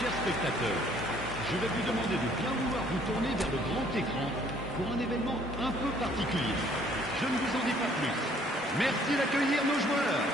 Chers spectateurs, je vais vous demander de bien vouloir vous tourner vers le grand écran pour un événement un peu particulier. Je ne vous en dis pas plus. Merci d'accueillir nos joueurs.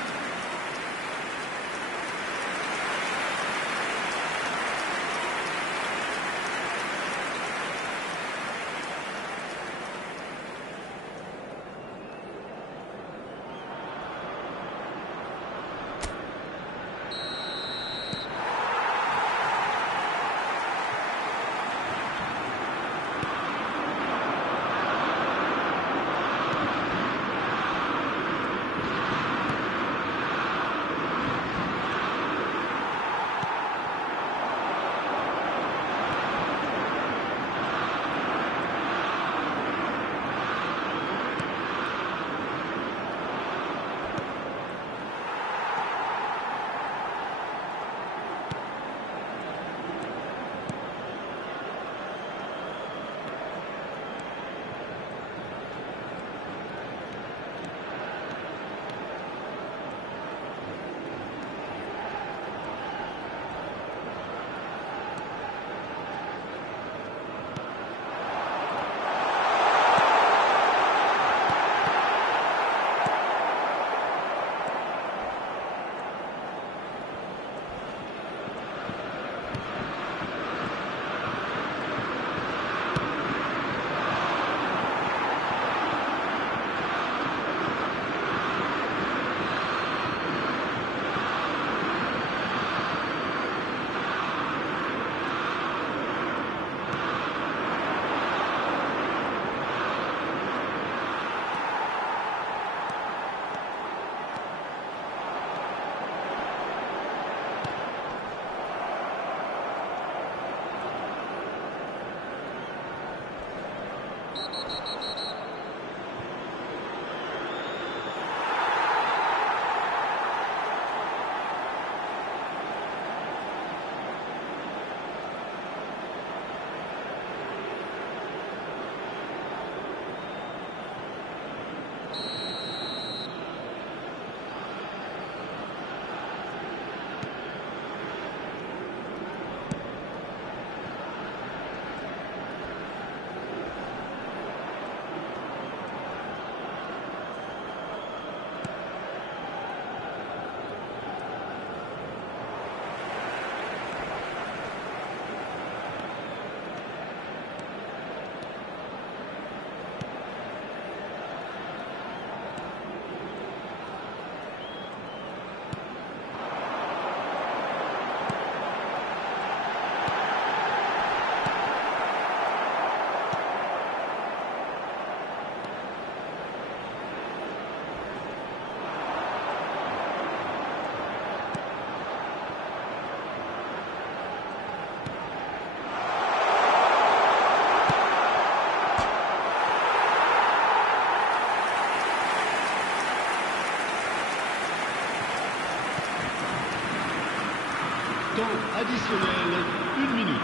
Temps additionnel, 1 minute.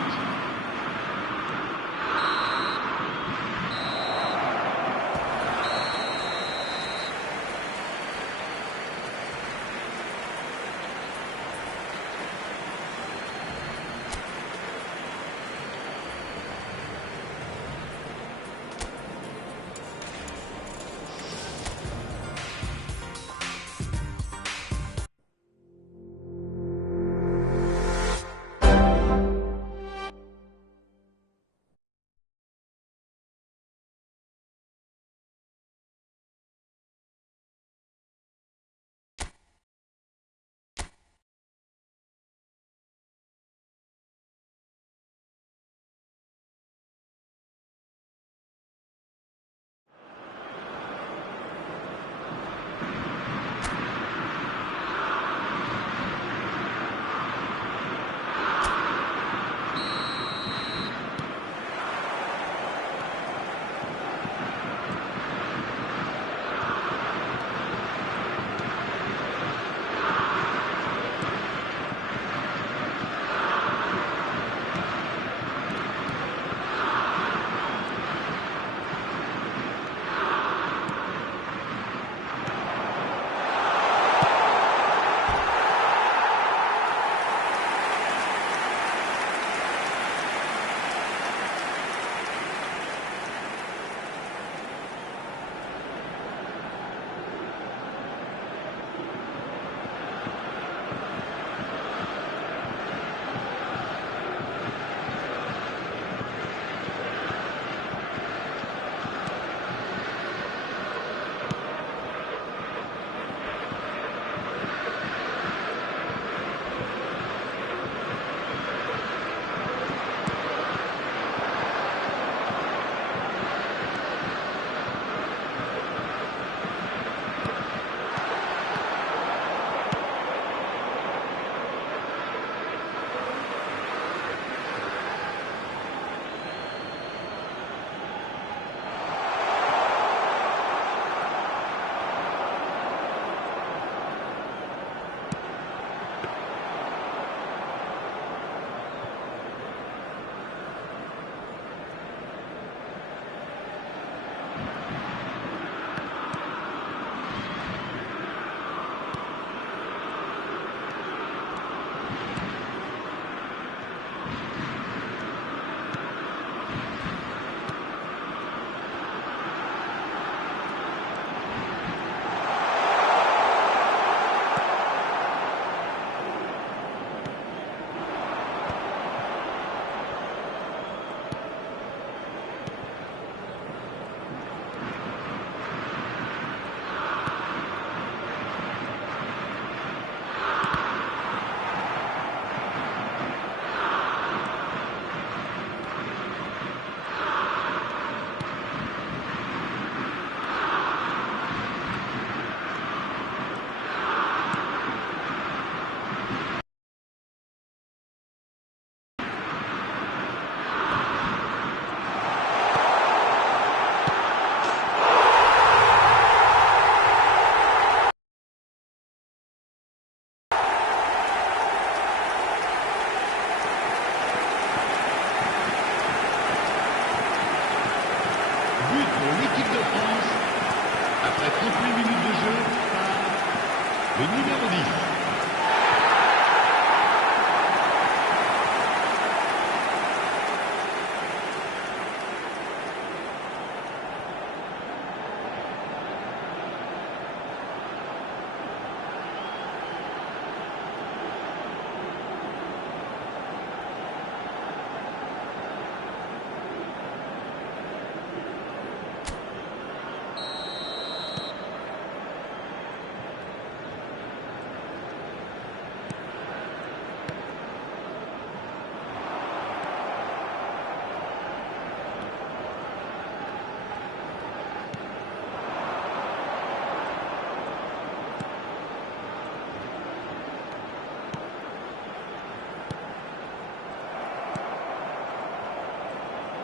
Le numéro 10.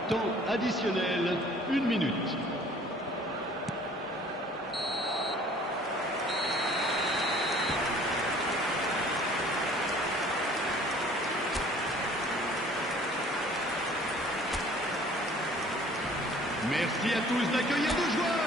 Temps additionnel, 1 minute. Merci à tous d'accueillir nos joueurs.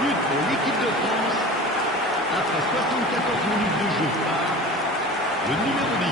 But pour l'équipe de France. Après 74 minutes de jeu par le numéro 10.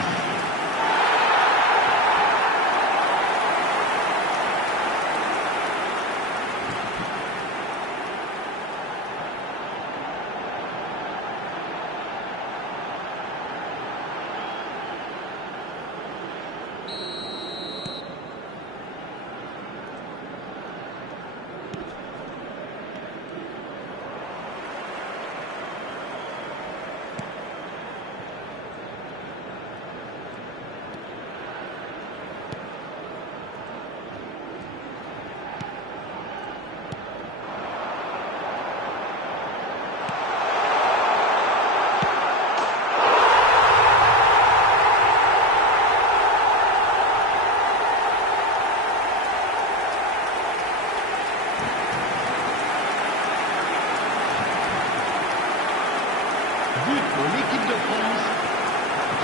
But pour l'équipe de France.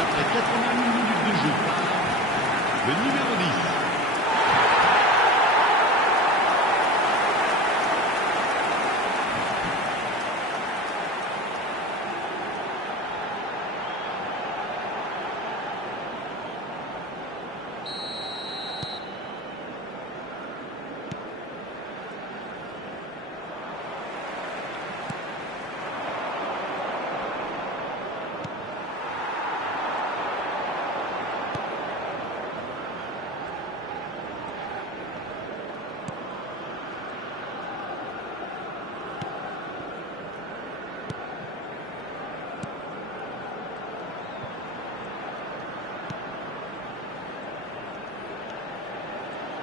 Après 81 minutes de jeu par le numéro 10.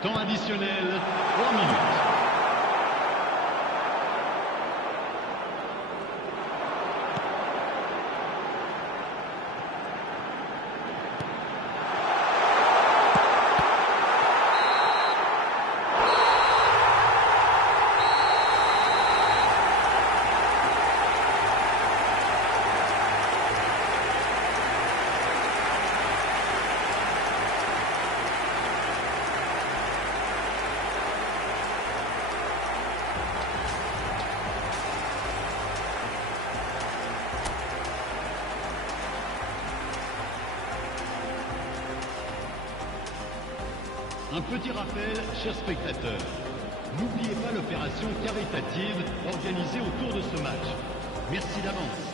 Temps additionnel, 3 minutes. Un petit rappel, chers spectateurs. N'oubliez pas l'opération caritative organisée autour de ce match. Merci d'avance.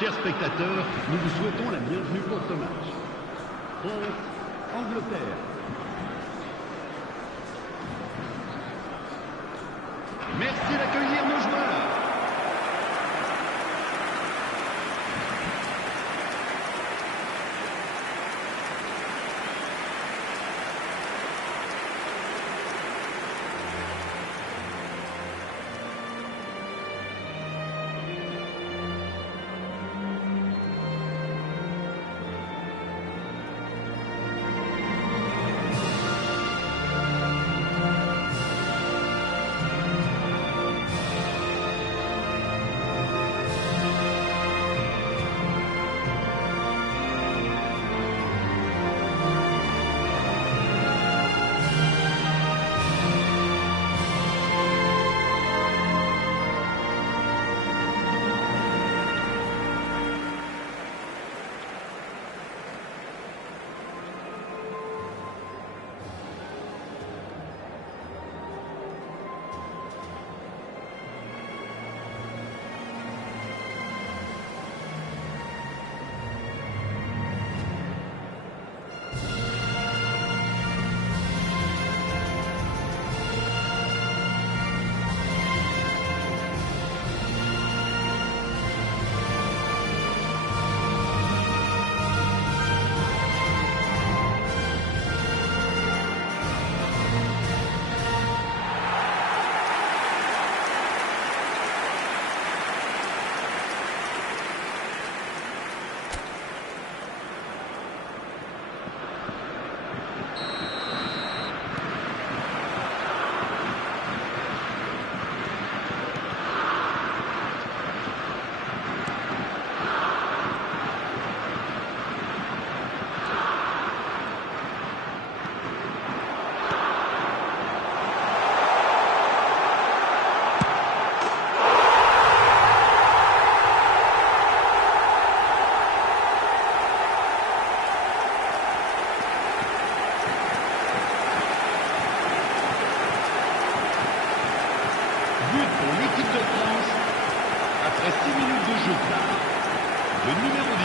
Chers spectateurs, nous vous souhaitons la bienvenue pour ce match. France, Angleterre. Merci d'accueillir nos joueurs. L'équipe de France, après 6 minutes de jeu tard, le numéro 10.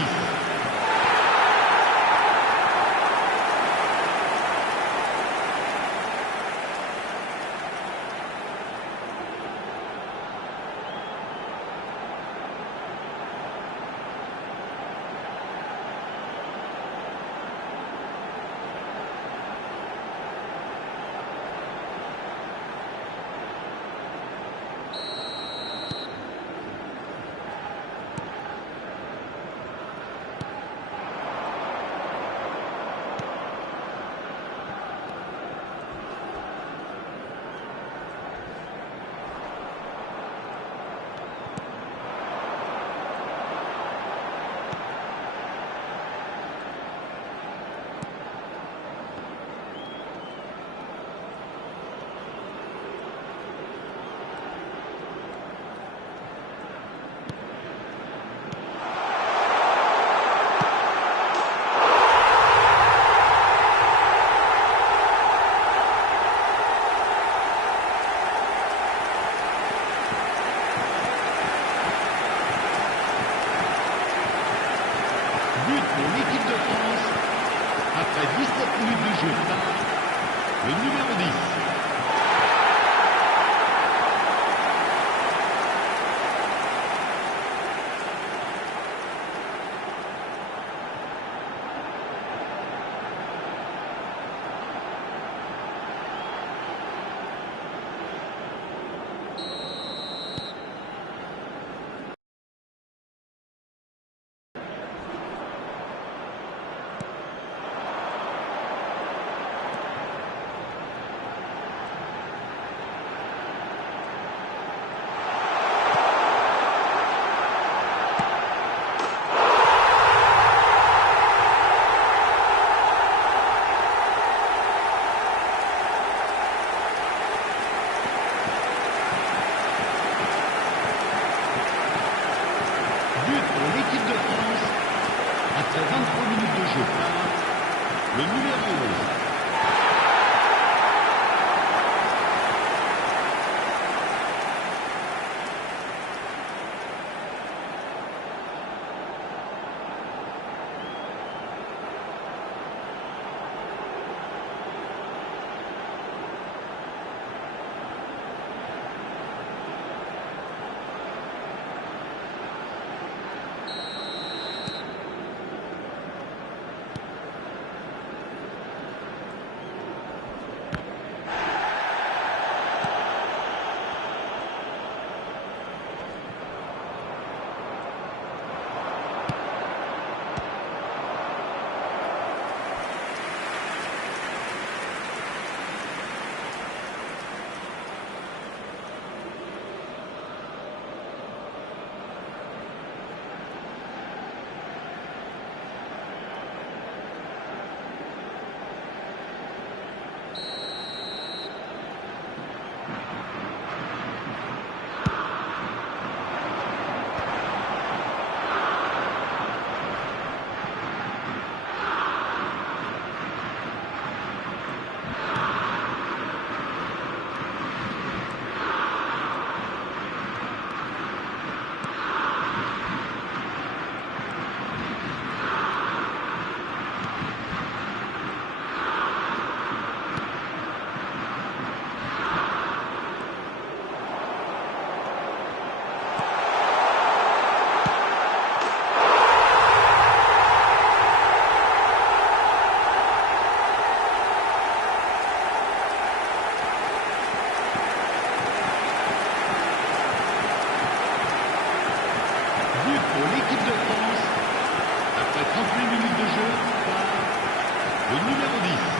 le numéro 10.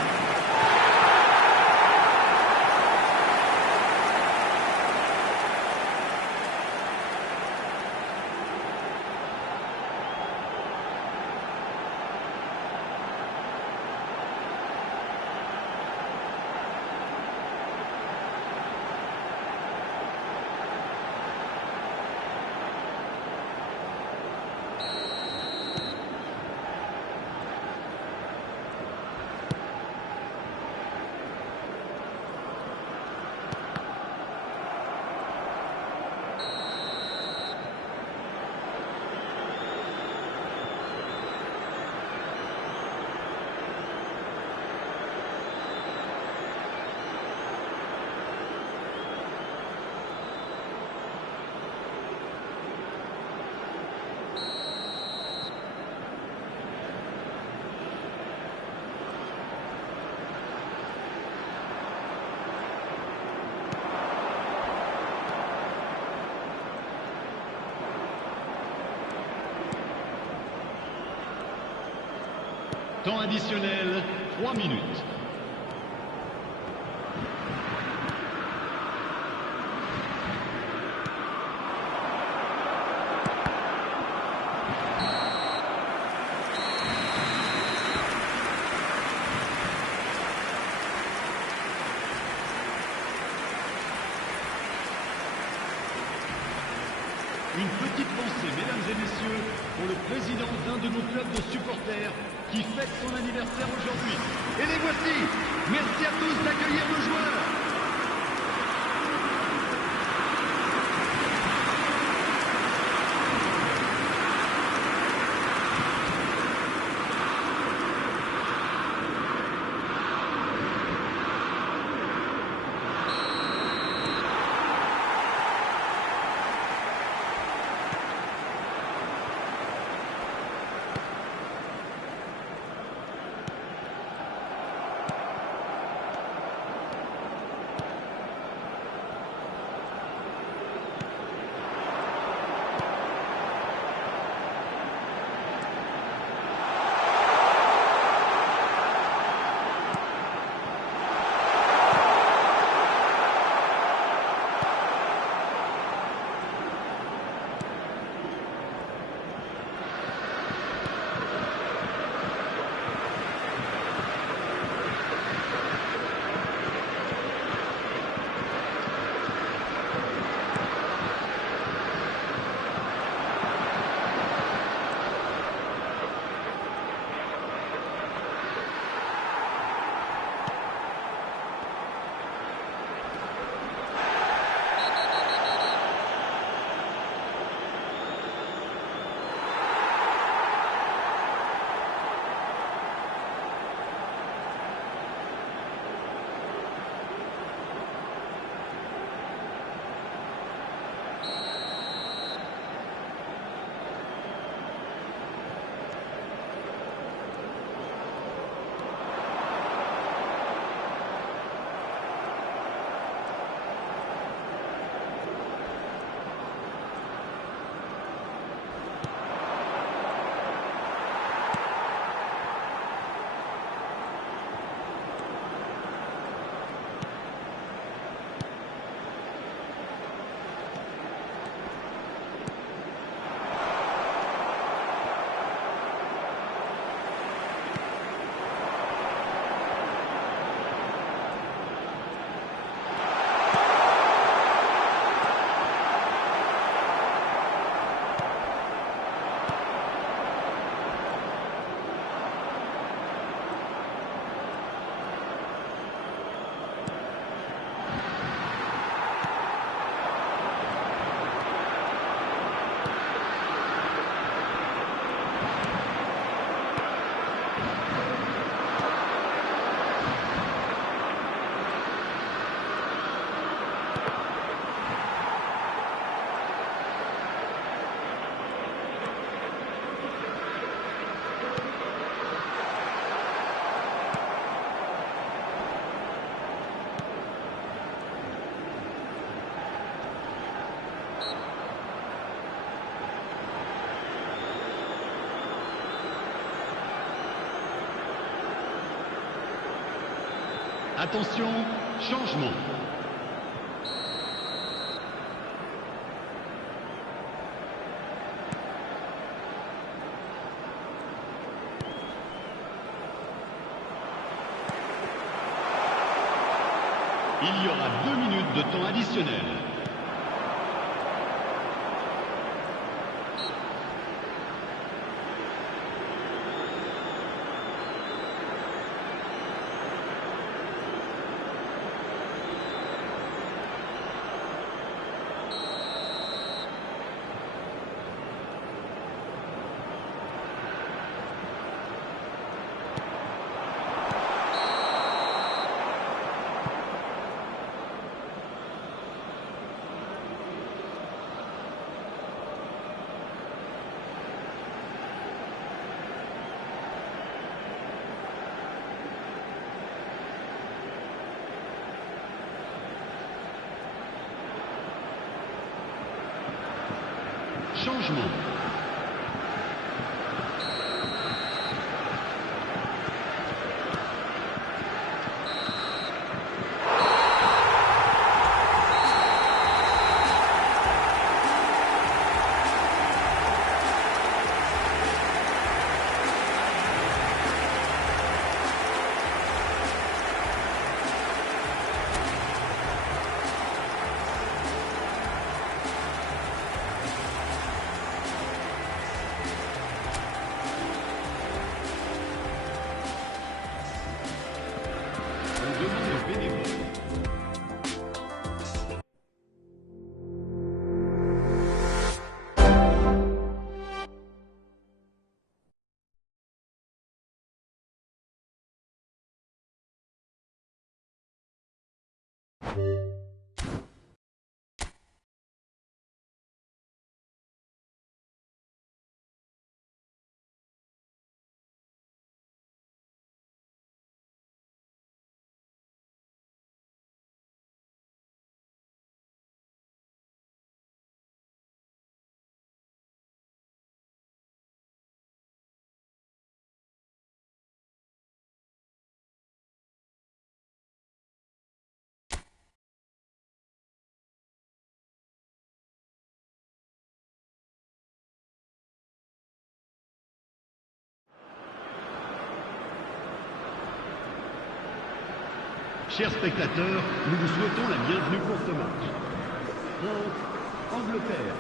Temps additionnel, 3 minutes. Une petite pensée, mesdames et messieurs, pour le président d'un de nos clubs de supporters qui fête son anniversaire aujourd'hui. Et les voici. Merci à tous d'accueillir nos joueurs. Attention, changement. Il y aura 2 minutes de temps additionnel. Changement. Chers spectateurs, nous vous souhaitons la bienvenue pour ce match. France, Angleterre.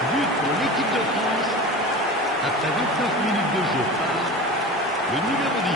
But pour l'équipe de France. Après 29 minutes de jeu par le numéro 10.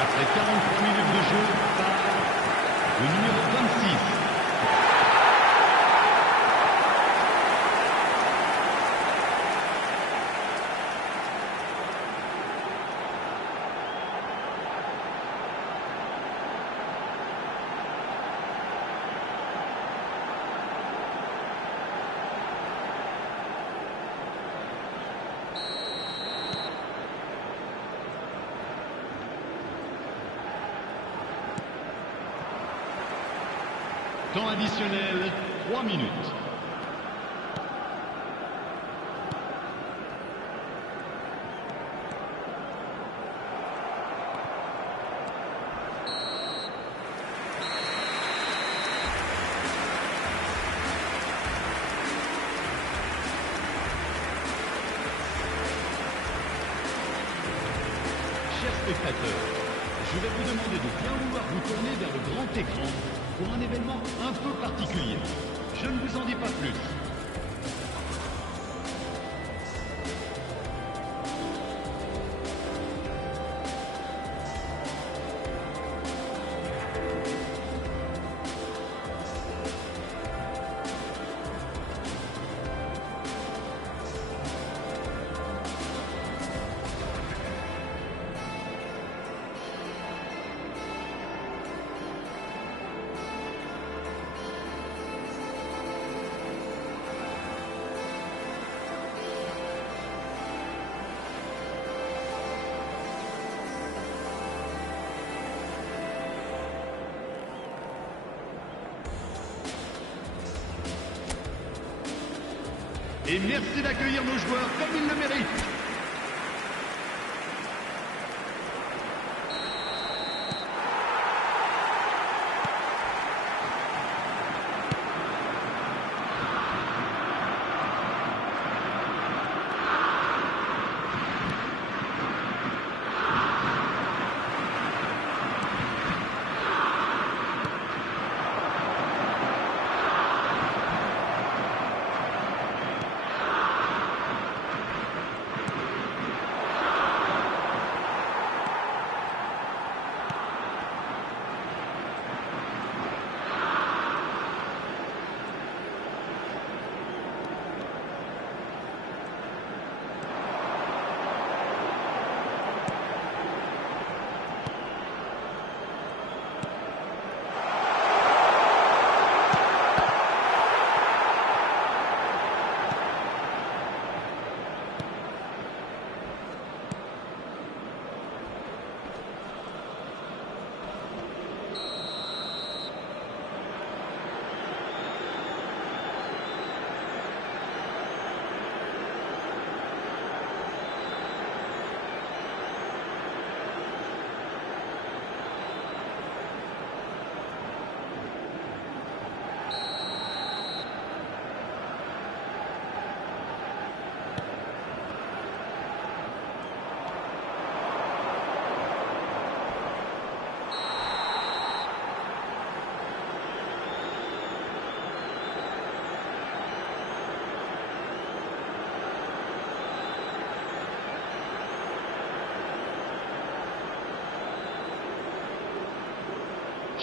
Après 43 minutes de jeu par le numéro 26. Temps additionnel, 3 minutes. Chers spectateurs, je vais vous demander de bien vouloir vous tourner vers le grand écran pour un événement un peu particulier. Je ne vous en dis pas plus. Et merci d'accueillir nos joueurs comme ils le méritent.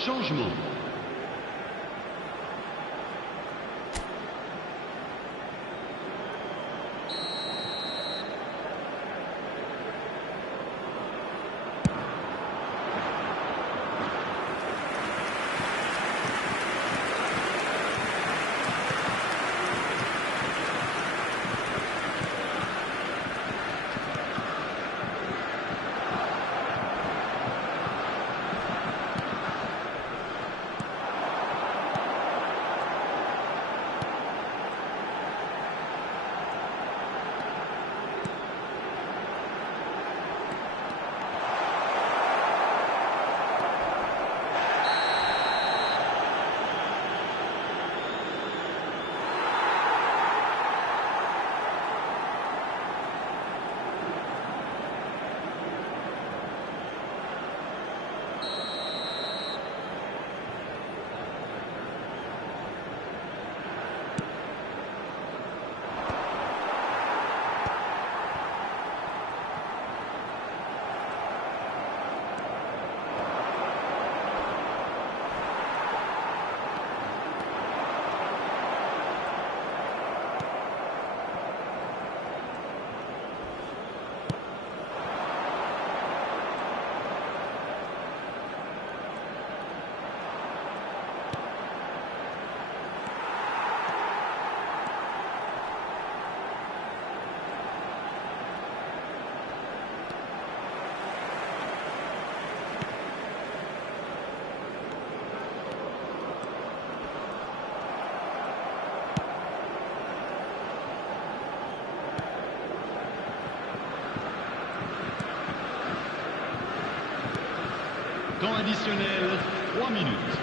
Changement. Temps additionnel, 3 minutes.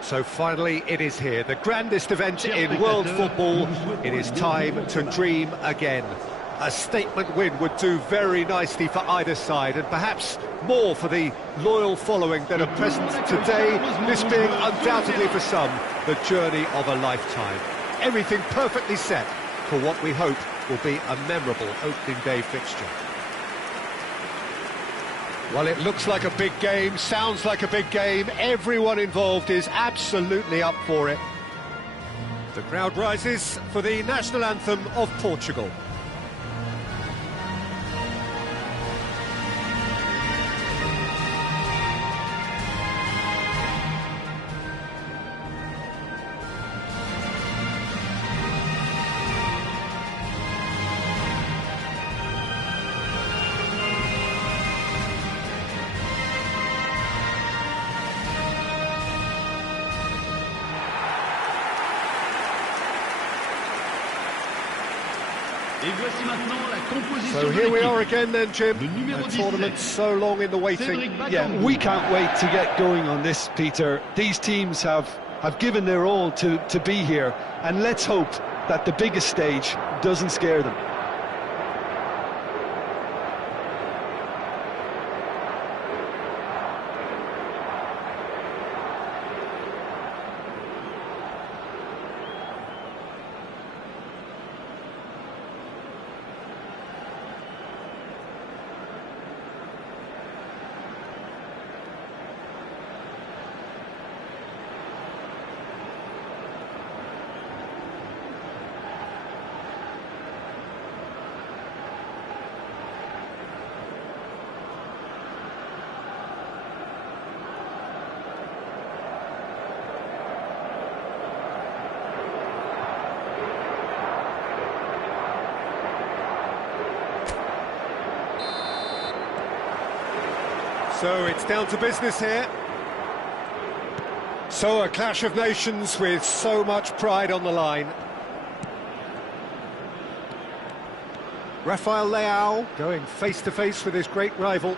So finally it is here, the grandest event in world football. It is time to dream again. A statement win would do very nicely for either side, and perhaps more for the loyal following that are present today, this being undoubtedly for some the journey of a lifetime. Everything perfectly set for what we hope will be a memorable opening day fixture. Well, it looks like a big game, sounds like a big game. Everyone involved is absolutely up for it. The crowd rises for the national anthem of Portugal. So here we are again then, Jim. A tournament so long in the waiting. Yeah, we can't wait to get going on this, Peter. These teams have given their all to be here, and let's hope that the biggest stage doesn't scare them. So it's down to business here. So a clash of nations with so much pride on the line. Rafael Leao going face-to-face with his great rival.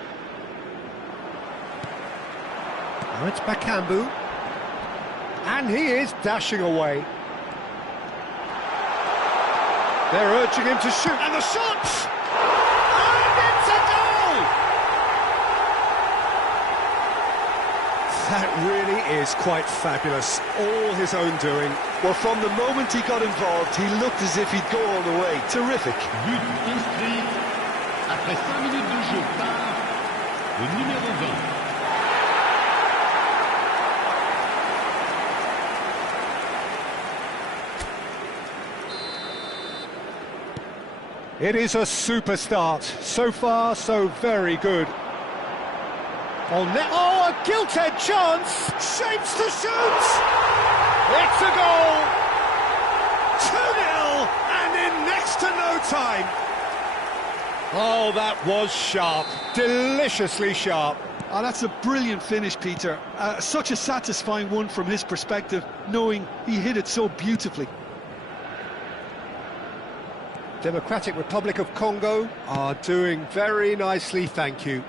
Now it's Bakambu. And he is dashing away. They're urging him to shoot, and the shot! And it's a goal! That really is quite fabulous, all his own doing. Well, from the moment he got involved, he looked as if he'd go all the way. Terrific. But inscrit après 5 minutes de jeu par le numéro 20. It is a super start. So far, so very good. Oh, a gilt-edged chance! Shapes to shoot! It's a goal! 2-0, and in next to no time. Oh, that was sharp. Deliciously sharp. Oh, that's a brilliant finish, Peter. Such a satisfying one from his perspective, knowing he hit it so beautifully. Democratic Republic of Congo are doing very nicely, thank you.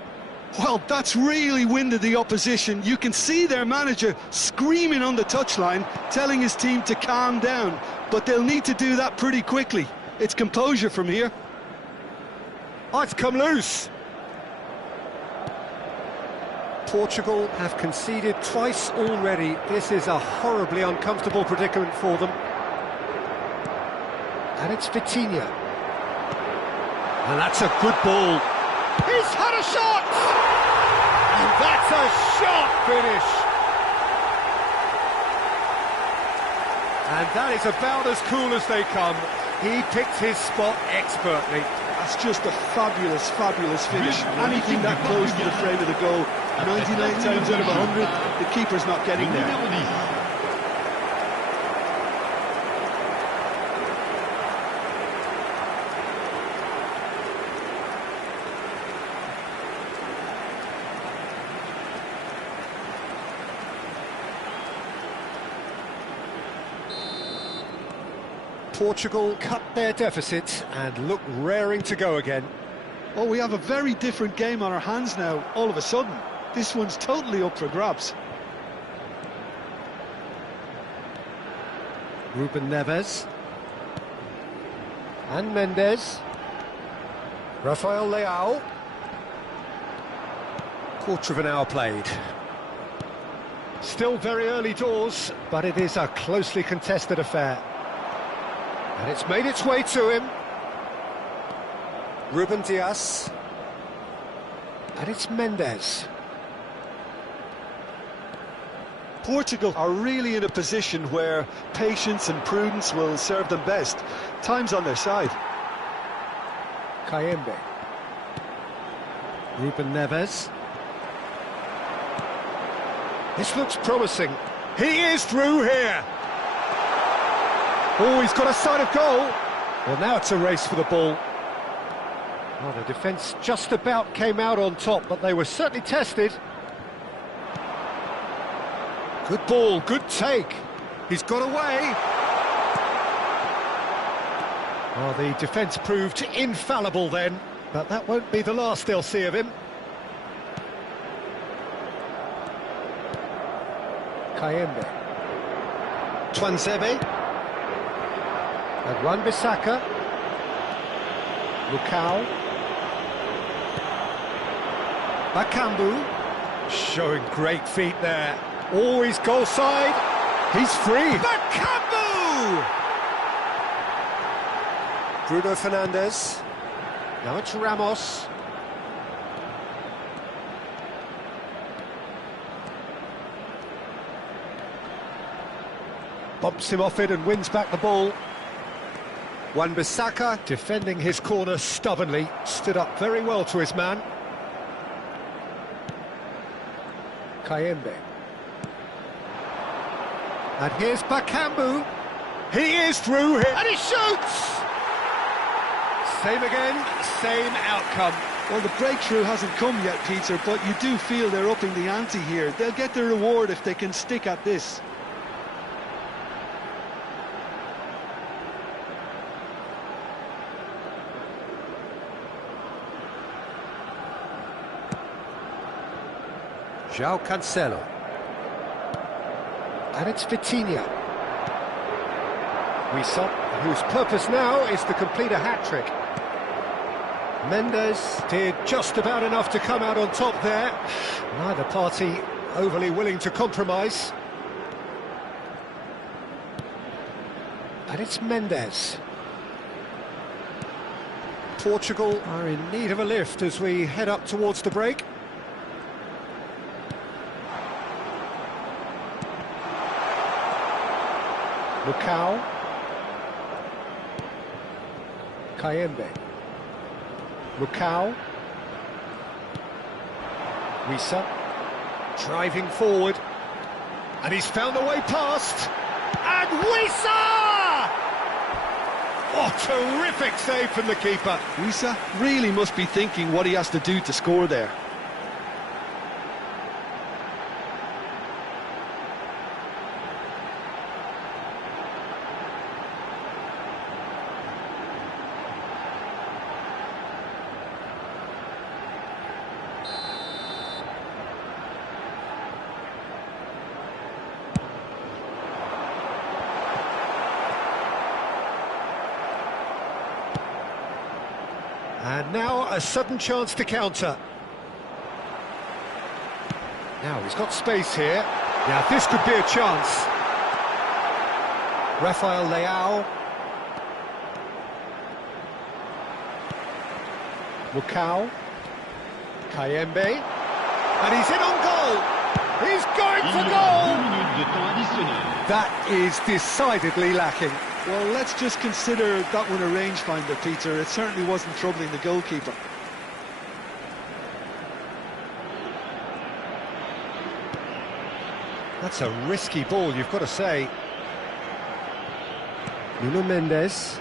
Well, that's really winded the opposition. You can see their manager screaming on the touchline, telling his team to calm down. But they'll need to do that pretty quickly. It's composure from here. Oh, it's come loose. Portugal have conceded twice already. This is a horribly uncomfortable predicament for them. And it's Vitinha. And that's a good ball. He's had a shot! And that's a sharp finish. And that is about as cool as they come. He picked his spot expertly. That's just a fabulous, fabulous finish. Anything that close to the frame of the goal, 99 times out of 100, the keeper's not getting there. Portugal cut their deficit and look raring to go again. Oh, we have a very different game on our hands now, all of a sudden. This one's totally up for grabs. Ruben Neves. And Mendes. Rafael Leao. Quarter of an hour played. Still very early doors, but it is a closely contested affair. And it's made its way to him. Ruben Dias. And it's Mendes. Portugal are really in a position where patience and prudence will serve them best. Time's on their side. Kayembe. Ruben Neves. This looks promising. He is through here. Oh, he's got a sight of goal. Well, now it's a race for the ball. Well, the defence just about came out on top, but they were certainly tested. Good ball, good take. He's got away. Well, the defence proved infallible then, but that won't be the last they'll see of him. Kayembe. Twanzebe. And Wan-Bissaka. Lukau. Bakambu. Showing great feet there. Always goal side. He's free. Bakambu! Bruno Fernandes. Now it's Ramos. Bumps him off it and wins back the ball. Wan-Bissaka, defending his corner stubbornly, stood up very well to his man. Kayembe. And here's Bakambu. He is through here, and he shoots! Same again, same outcome. Well, the breakthrough hasn't come yet, Peter, but you do feel they're upping the ante here. They'll get their reward if they can stick at this. João Cancelo. And it's Vitinha. Wissa, whose purpose now is to complete a hat-trick. Mendes did just about enough to come out on top there. Neither party overly willing to compromise. And it's Mendes. Portugal are in need of a lift as we head up towards the break. Lucao. Kayembe. Lucao. Wissa. Driving forward. And he's found the way past. And Wissa! Oh, terrific save from the keeper. Wissa really must be thinking what he has to do to score there. And now a sudden chance to counter. Now he's got space here. Now this could be a chance. Rafael Leao. Lucao. Kayembe. And he's in on goal. He's going for goal. That is decidedly lacking. Well, let's just consider that one a rangefinder, Peter. It certainly wasn't troubling the goalkeeper. That's a risky ball, you've got to say. Nuno Mendes.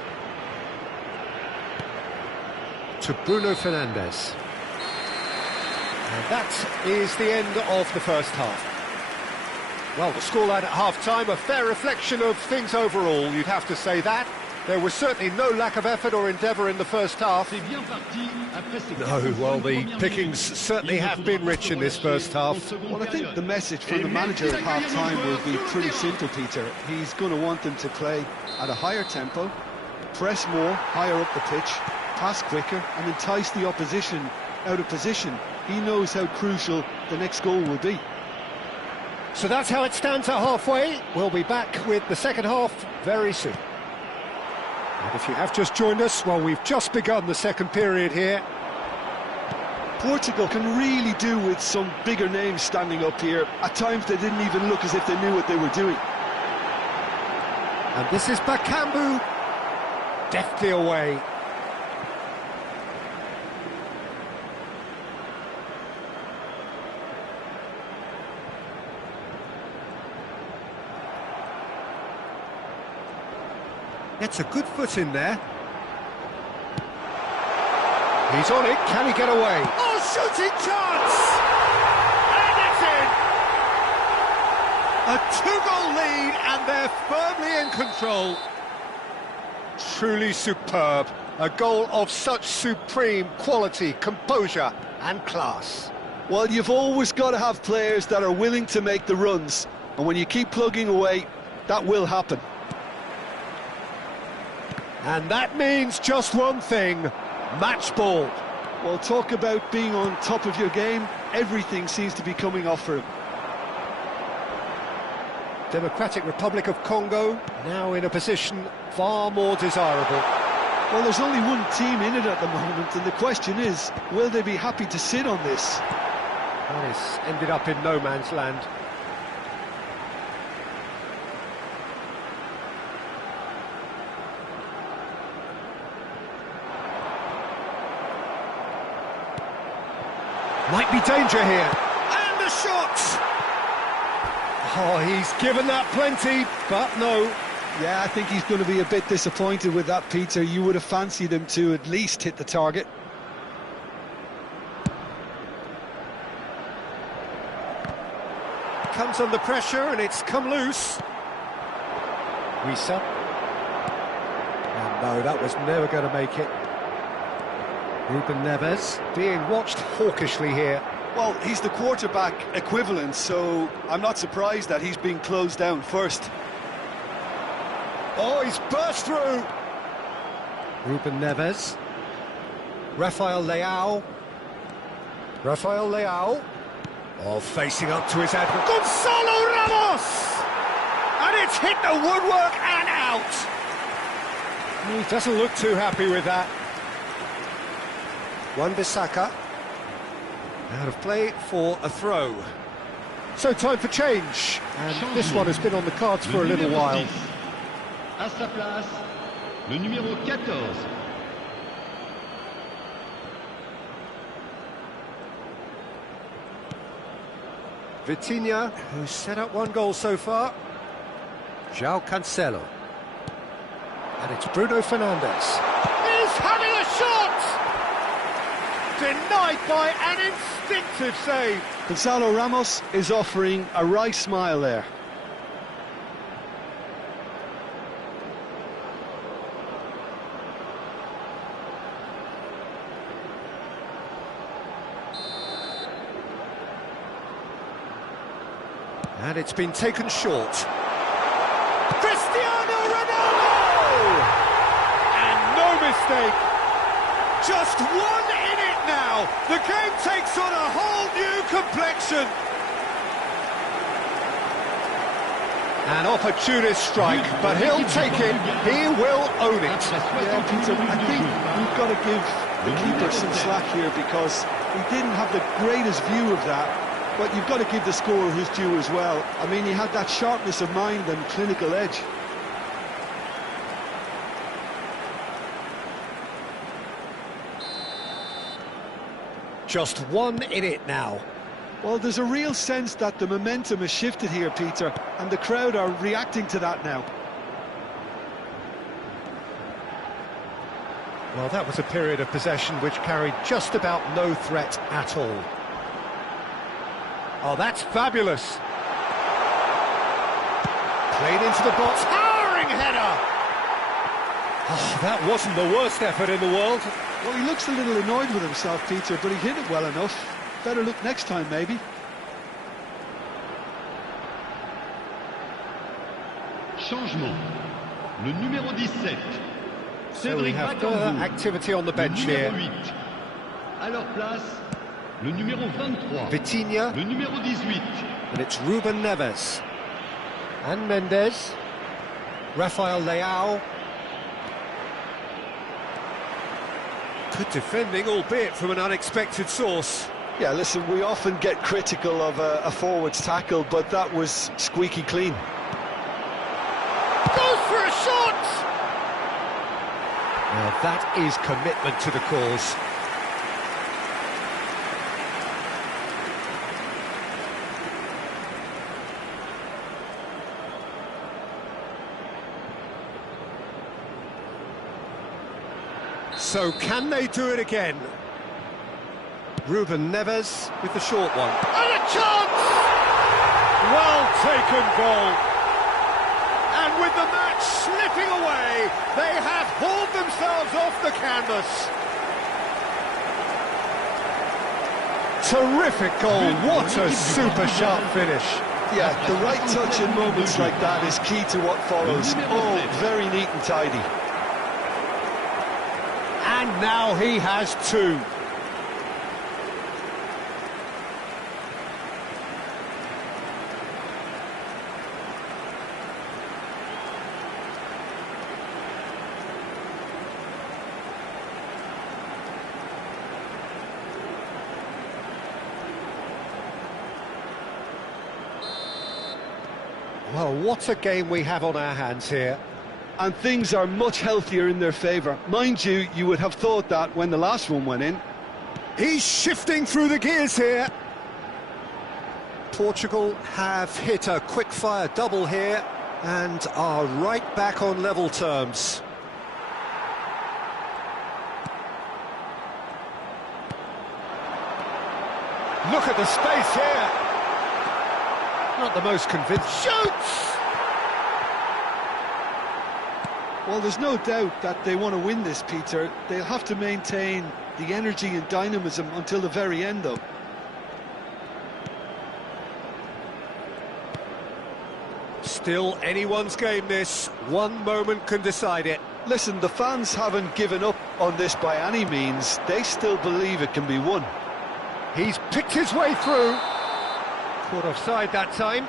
To Bruno Fernandes. And that is the end of the first half. Well, the scoreline at half-time, a fair reflection of things overall, you'd have to say that. There was certainly no lack of effort or endeavour in the first half. No, well, the pickings certainly have been rich in this first half. Well, I think the message from the manager at half-time will be pretty simple, Peter. He's going to want them to play at a higher tempo, press more, higher up the pitch, pass quicker, and entice the opposition out of position. He knows how crucial the next goal will be. So that's how it stands at halfway. We'll be back with the second half very soon. And if you have just joined us, well, we've just begun the second period here. Portugal can really do with some bigger names standing up here. At times they didn't even look as if they knew what they were doing. And this is Bakambu, deftly away. Gets a good foot in there. He's on it, can he get away? Oh, shooting chance! And it's in! A two-goal lead, and they're firmly in control. Truly superb. A goal of such supreme quality, composure and class. Well, you've always got to have players that are willing to make the runs. And when you keep plugging away, that will happen. And that means just one thing, match ball. Well, talk about being on top of your game. Everything seems to be coming off for him. Democratic Republic of Congo, now in a position far more desirable. Well, there's only one team in it at the moment, and the question is, will they be happy to sit on this? That has ended up in no man's land. Might be danger here. And a shot! Oh, he's given that plenty, but no. Yeah, I think he's going to be a bit disappointed with that, Peter. You would have fancied him to at least hit the target. Comes under pressure and it's come loose. Risa. And no, that was never going to make it. Ruben Neves being watched hawkishly here. Well, he's the quarterback equivalent, so I'm not surprised that he's being closed down first. Oh, he's burst through. Ruben Neves. Rafael Leao. Rafael Leao. Oh, facing up to his advert. Gonzalo Ramos! And it's hit the woodwork and out. He doesn't look too happy with that. Wan-Bissaka. Out of play for a throw. So time for change. And this one has been on the cards for a little while. À sa place, le numéro 14. Vitinha, who's set up one goal so far. João Cancelo. And it's Bruno Fernandes. He's having a shot! Denied by an instinctive save. Gonzalo Ramos is offering a wry smile there. And it's been taken short. Cristiano Ronaldo! And no mistake. Just one in it now. The game takes on a whole new complexion. An opportunist strike, but he'll take it. He will own it. Yeah, Peter, I think we've got to give the keeper some slack here because he didn't have the greatest view of that. But you've got to give the scorer his due as well. I mean, he had that sharpness of mind and clinical edge. Just one in it now. Well, there's a real sense that the momentum has shifted here, Peter, and the crowd are reacting to that now. Well, that was a period of possession which carried just about no threat at all. Oh, that's fabulous. Played into the box, towering header! Oh, that wasn't the worst effort in the world. Well, he looks a little annoyed with himself, Peter, but he hit it well enough. Better look next time, maybe. Changement. Le numéro 17. So we have further activity on the bench here. 8. À leur place, le numéro 23. Vitinha. Le numéro 18. And it's Ruben Neves. And Mendes. Rafael Leao. Good defending, albeit from an unexpected source. Yeah, listen, we often get critical of a forward's tackle, but that was squeaky clean. Goes for a shot! Now that is commitment to the cause. So can they do it again? Ruben Neves with the short one. And a chance! Well taken goal. And with the match slipping away, they have hauled themselves off the canvas. Terrific goal. What a super sharp finish. Yeah, the right touch in moments like that is key to what follows. Oh, very neat and tidy. And now he has two. Well, what a game we have on our hands here. And things are much healthier in their favour. Mind you, you would have thought that when the last one went in. He's shifting through the gears here. Portugal have hit a quick-fire double here. And are right back on level terms. Look at the space here. Not the most convinced. Shoots! Well, there's no doubt that they want to win this, Peter. They'll have to maintain the energy and dynamism until the very end, though. Still anyone's game, this. One moment can decide it. Listen, the fans haven't given up on this by any means. They still believe it can be won. He's picked his way through. Caught offside that time.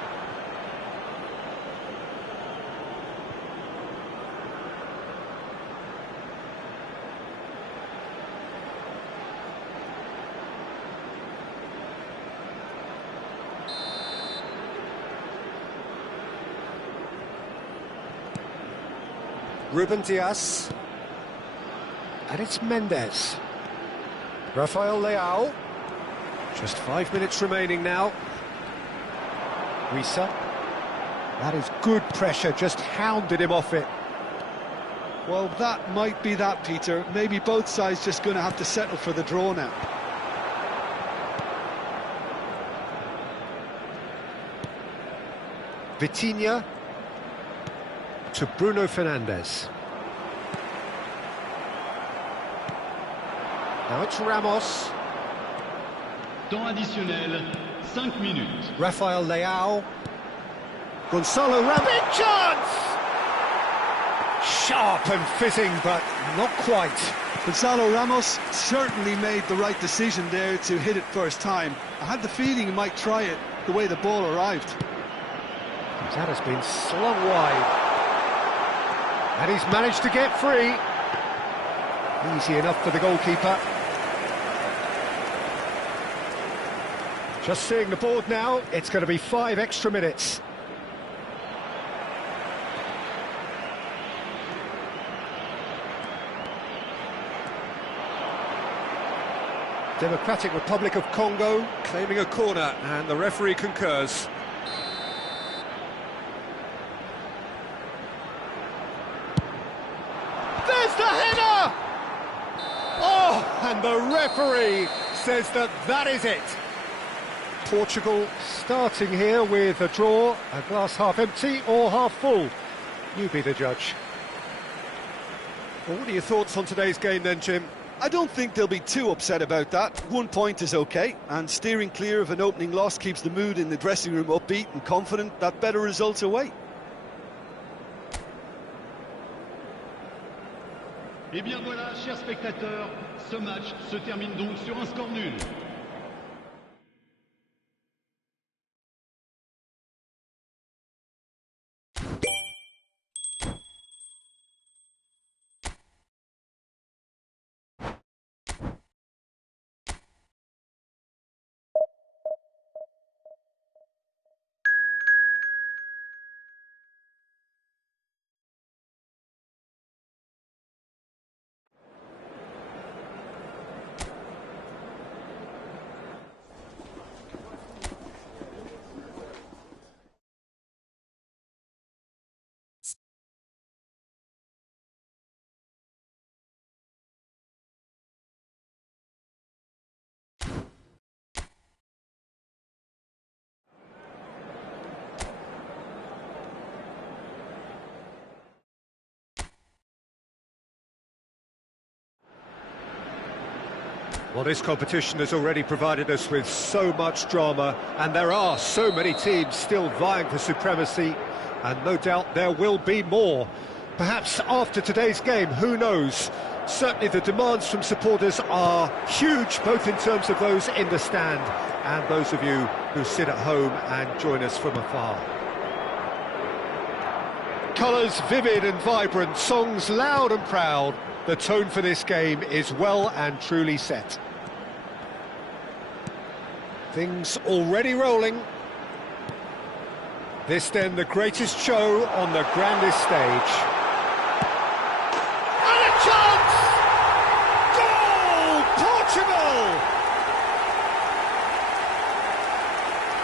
Ruben Dias. And it's Mendes. Rafael Leao. Just 5 minutes remaining now. Risa. That is good pressure, just hounded him off it. Well, that might be that, Peter. Maybe both sides just going to have to settle for the draw now. Vitinha to Bruno Fernandes. Now it's Ramos. Temps additionnel, 5 minutes. Rafael Leao. Gonzalo Rabbit, chance! Sharp and fitting, but not quite. Gonzalo Ramos certainly made the right decision there to hit it first time. I had the feeling he might try it the way the ball arrived. That has been slung wide. And he's managed to get free. Easy enough for the goalkeeper. Just seeing the board now, it's going to be 5 extra minutes. Democratic Republic of Congo claiming a corner, and the referee concurs. There's the header! Oh, and the referee says that is it. Portugal starting here with a draw, a glass half empty or half full. You be the judge. Well, what are your thoughts on today's game then, Jim? I don't think they'll be too upset about that. 1 point is okay, and steering clear of an opening loss keeps the mood in the dressing room upbeat and confident that better results await. Eh bien voilà, chers spectateurs, ce match se termine donc sur un score nul. Well, this competition has already provided us with so much drama, and there are so many teams still vying for supremacy, and no doubt there will be more. Perhaps after today's game, who knows? Certainly the demands from supporters are huge, both in terms of those in the stand and those of you who sit at home and join us from afar. Colours vivid and vibrant, songs loud and proud. The tone for this game is well and truly set. Things already rolling. This then the greatest show on the grandest stage. And a chance! Goal! Portugal!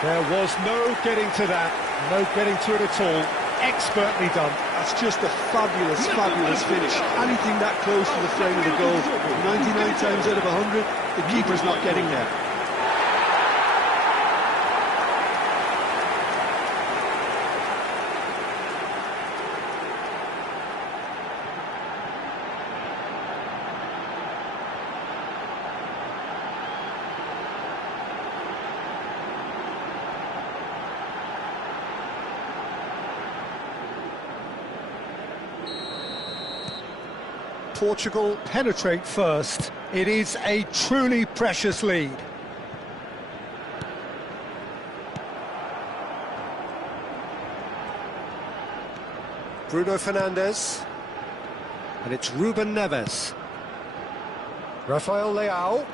There was no getting to that, no getting to it at all. expertly done. That's just a fabulous, fabulous finish. Anything that close to the frame of the goal, 99 times out of 100, the keeper's not getting there. Portugal penetrate first. It is a truly precious lead. Bruno Fernandes. And it's Ruben Neves. Rafael Leao.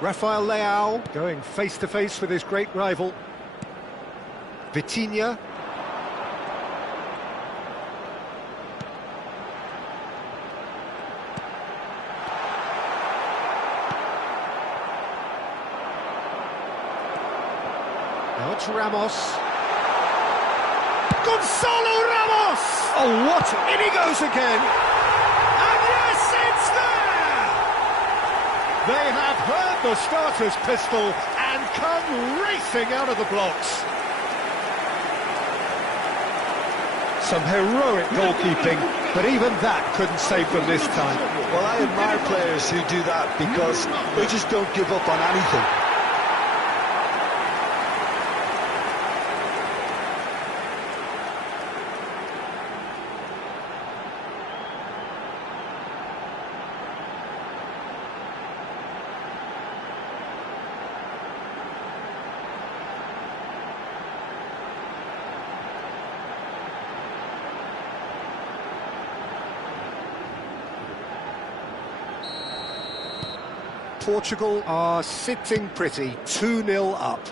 Rafael Leao going face-to-face with his great rival. Vitinha. Now it's Ramos. Gonzalo Ramos! Oh, what? In he goes again! And yes, it's there! They have heard the starter's pistol and come racing out of the blocks. Some heroic goalkeeping, but even that couldn't save them this time. Well, I admire players who do that because they just don't give up on anything. Portugal are sitting pretty, 2-0 up.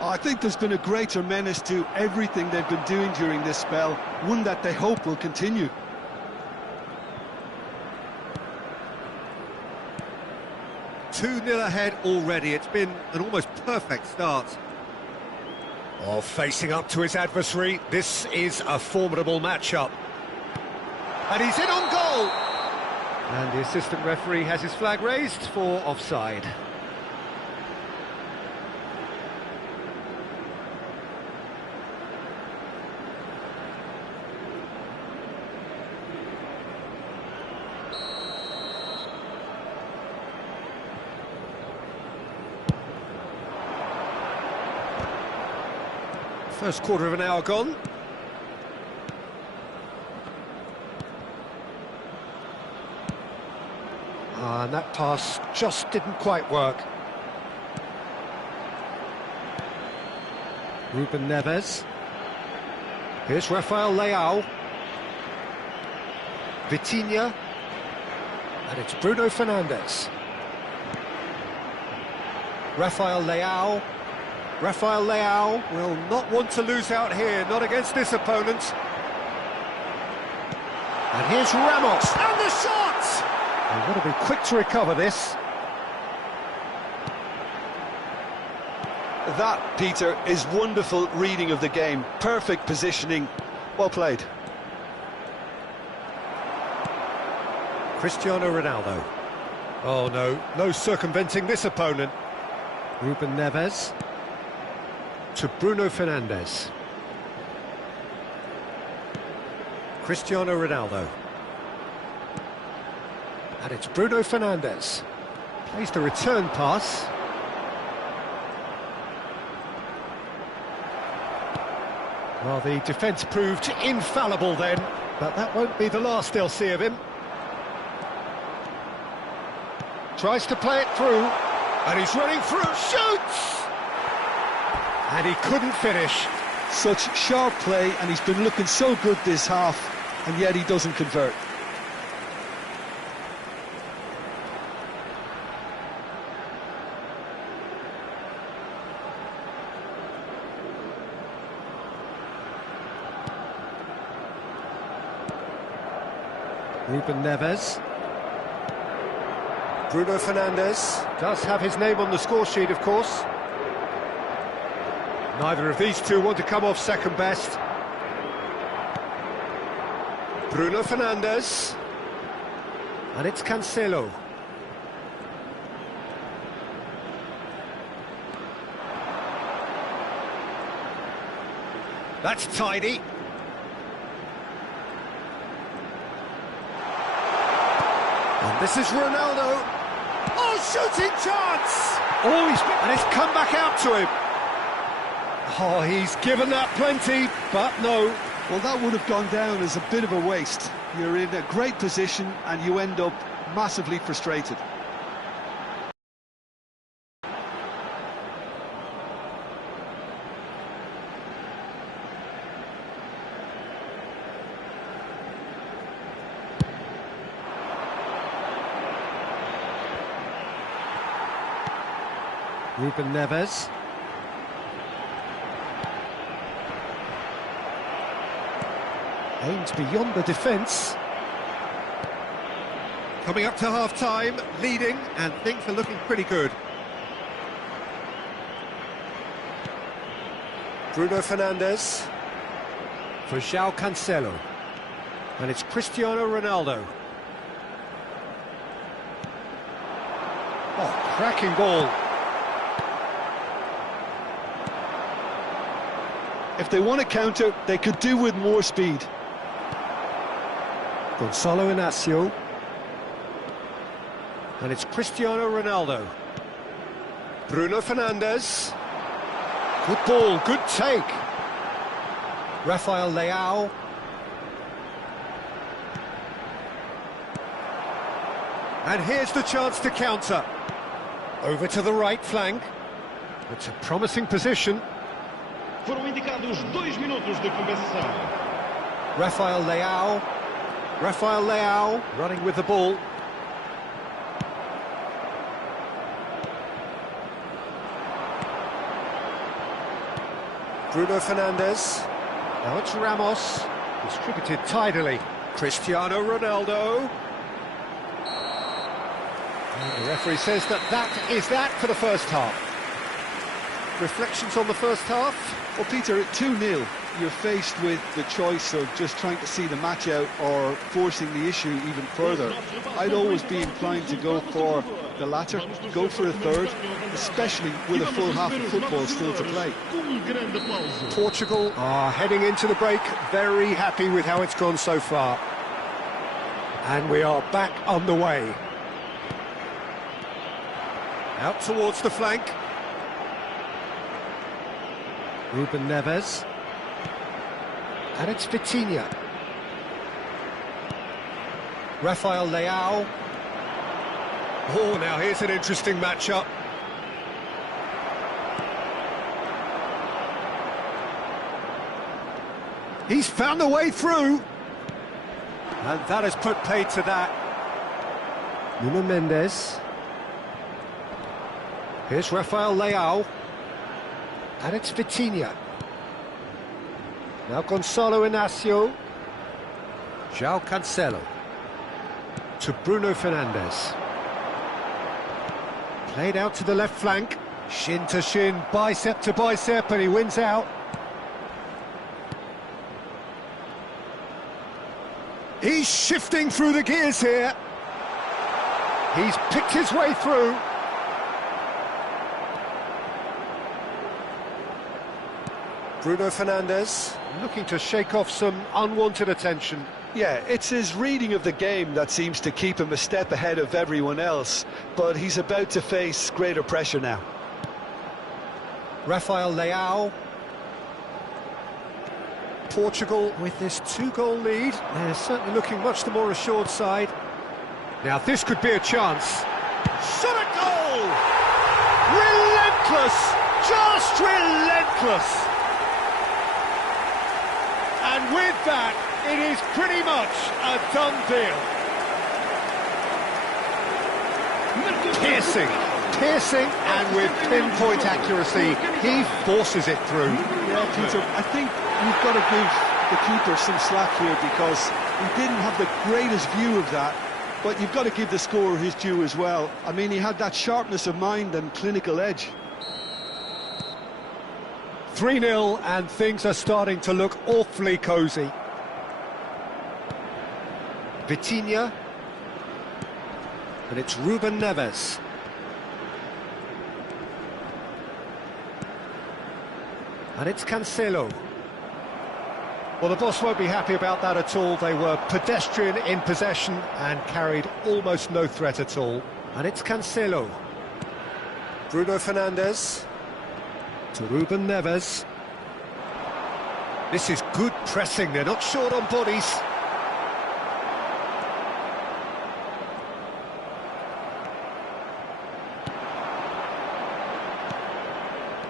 I think there's been a greater menace to everything they've been doing during this spell, one that they hope will continue. Two-0 ahead already. It's been an almost perfect start. Oh, facing up to his adversary, this is a formidable matchup. And he's in on goal! And the assistant referee has his flag raised for offside. First quarter of an hour gone. And that pass just didn't quite work. Ruben Neves. Here's Rafael Leao. Vitinha. And it's Bruno Fernandes. Rafael Leao. Rafael Leao will not want to lose out here, not against this opponent. And here's Ramos. And the shot! They've got to be quick to recover this. That, Peter, is wonderful reading of the game. Perfect positioning. Well played. Cristiano Ronaldo. Oh no, no circumventing this opponent. Ruben Neves. To Bruno Fernandes. Cristiano Ronaldo. And it's Bruno Fernandes. Plays the return pass. Well, the defence proved infallible then, but that won't be the last they'll see of him. Tries to play it through, and he's running through, shoots! And he couldn't finish. Such sharp play, and he's been looking so good this half, and yet he doesn't convert. Ruben Neves. Bruno Fernandes does have his name on the score sheet, of course. Neither of these two want to come off second best. Bruno Fernandes. And it's Cancelo. That's tidy. And this is Ronaldo. Oh, shooting chance! Oh, and it's come back out to him. Oh, he's given that plenty, but no. Well, that would have gone down as a bit of a waste. You're in a great position and you end up massively frustrated. Ruben Neves. Aims beyond the defence. Coming up to half-time, leading, and things are looking pretty good. Bruno Fernandes. For João Cancelo. And it's Cristiano Ronaldo. Oh, cracking ball. If they want to counter, they could do with more speed. Gonzalo Inacio. And it's Cristiano Ronaldo. Bruno Fernandes. Good ball, good take. Rafael Leao. And here's the chance to counter. Over to the right flank. It's a promising position. Foram indicados 2 minutos de compensação. Rafael Leao. Rafael Leao running with the ball. Bruno Fernandes. Now it's Ramos. Distributed tidily. Cristiano Ronaldo. And the referee says that is that for the first half. Reflections on the first half? Well, Peter, at 2-0, you're faced with the choice of just trying to see the match out or forcing the issue even further. I'd always be inclined to go for the latter, go for a third, especially with a full half of football still to play. Portugal are heading into the break, very happy with how it's gone so far. And we are back on the way. Out towards the flank. Ruben Neves. And it's Vitinha. Rafael Leao. Oh, now here's an interesting matchup. He's found a way through. And that has put paid to that. Nuno Mendes. Here's Rafael Leao. And it's Vitinha. Now Gonzalo Inacio. João Cancelo. To Bruno Fernandes. Played out to the left flank. Shin to shin, bicep to bicep, and he wins out. He's shifting through the gears here. He's picked his way through. Bruno Fernandes looking to shake off some unwanted attention. Yeah, it's his reading of the game that seems to keep him a step ahead of everyone else, but he's about to face greater pressure now. Rafael Leao. Portugal with this 2-goal lead. They're certainly looking much the more assured side. Now this could be a chance. Shot at goal! Relentless! Just relentless! And with that, it is pretty much a done deal. Piercing, and with pinpoint accuracy, he forces it through. Yeah, Peter, I think you've got to give the keeper some slack here because he didn't have the greatest view of that, but you've got to give the scorer his due as well. I mean, he had that sharpness of mind and clinical edge. 3-0, and things are starting to look awfully cosy. Vitinha. And it's Ruben Neves. And it's Cancelo. Well, the boss won't be happy about that at all. They were pedestrian in possession and carried almost no threat at all. And it's Cancelo. Bruno Fernandes. To Ruben Neves. This is good pressing. They're not short on bodies.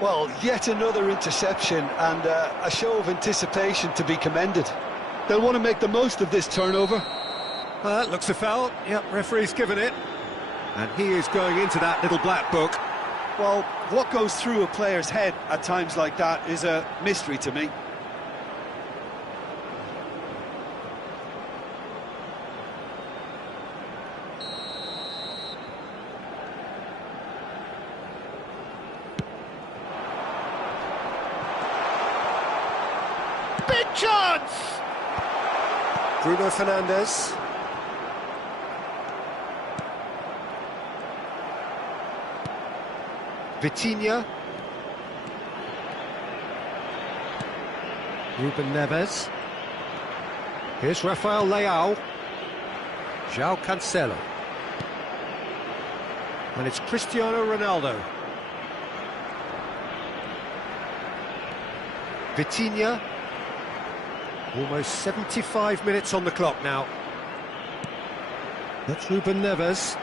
Well, yet another interception and a show of anticipation to be commended. They'll want to make the most of this turnover. That looks a foul. Yep, referee's given it. And he is going into that little black book. Well, what goes through a player's head at times like that is a mystery to me. Big chance! Bruno Fernandes. Vitinha. Ruben Neves. Here's Rafael Leao. João Cancelo. And it's Cristiano Ronaldo. Vitinha. Almost 75 minutes on the clock now. That's Ruben Neves.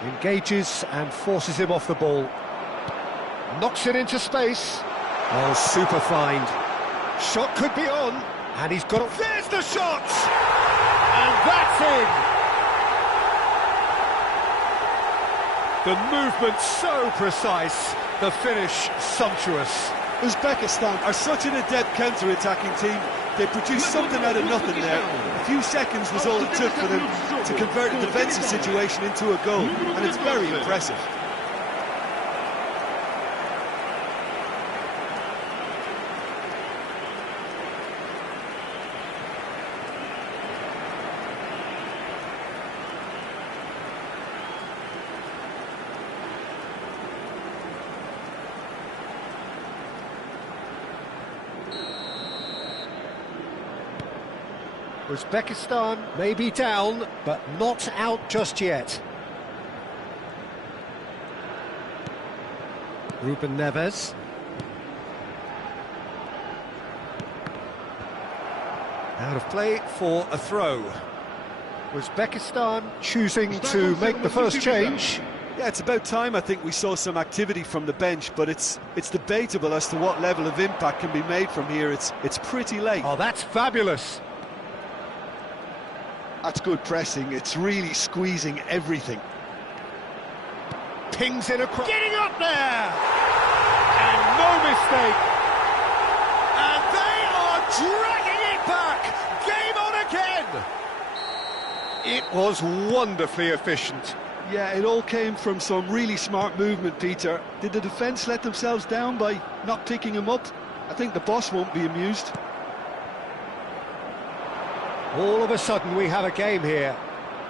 Engages and forces him off the ball. Knocks it into space. Oh, super find. Shot could be on. And he's got it. There's the shot! And that's in! The movement so precise. The finish sumptuous. Uzbekistan are such an adept counter-attacking team. They produced something out of nothing there. A few seconds was all it took for them to convert a defensive situation into a goal, and it's very impressive. Uzbekistan may be down, but not out just yet. Ruben Neves. Out of play for a throw. Uzbekistan choosing to make the first change. Yeah, it's about time I think we saw some activity from the bench, but it's debatable as to what level of impact can be made from here. It's pretty late. Oh, that's fabulous. That's good pressing. It's really squeezing everything. Pings in across. Getting up there! And no mistake. And they are dragging it back. Game on again. It was wonderfully efficient. Yeah, it all came from some really smart movement, Peter. Did the defence let themselves down by not picking him up? I think the boss won't be amused. All of a sudden we have a game here.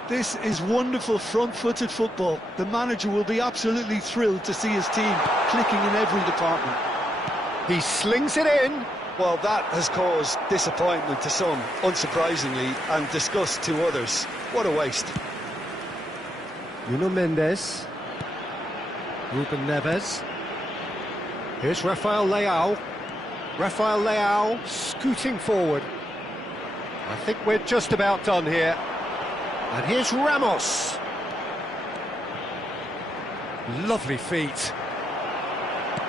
This is wonderful front-footed football. The manager will be absolutely thrilled to see his team clicking in every department. He slings it in. Well, that has caused disappointment to some, unsurprisingly, and disgust to others. What a waste. Nuno Mendes. Ruben Neves. Here's Rafael Leao. Rafael Leao scooting forward. I think we're just about done here. And here's Ramos. Lovely feet.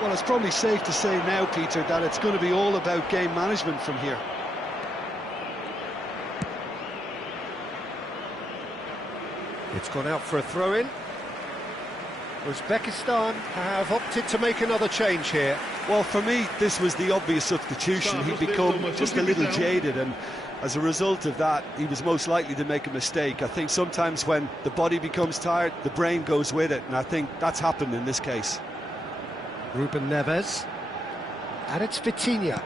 Well, it's probably safe to say now, Peter, that it's going to be all about game management from here. It's gone out for a throw-in. Uzbekistan have opted to make another change here. Well, for me, this was the obvious substitution. He'd become just a little jaded, and as a result of that, he was most likely to make a mistake. I think sometimes when the body becomes tired, the brain goes with it, and I think that's happened in this case. Ruben Neves. And it's Vitinha.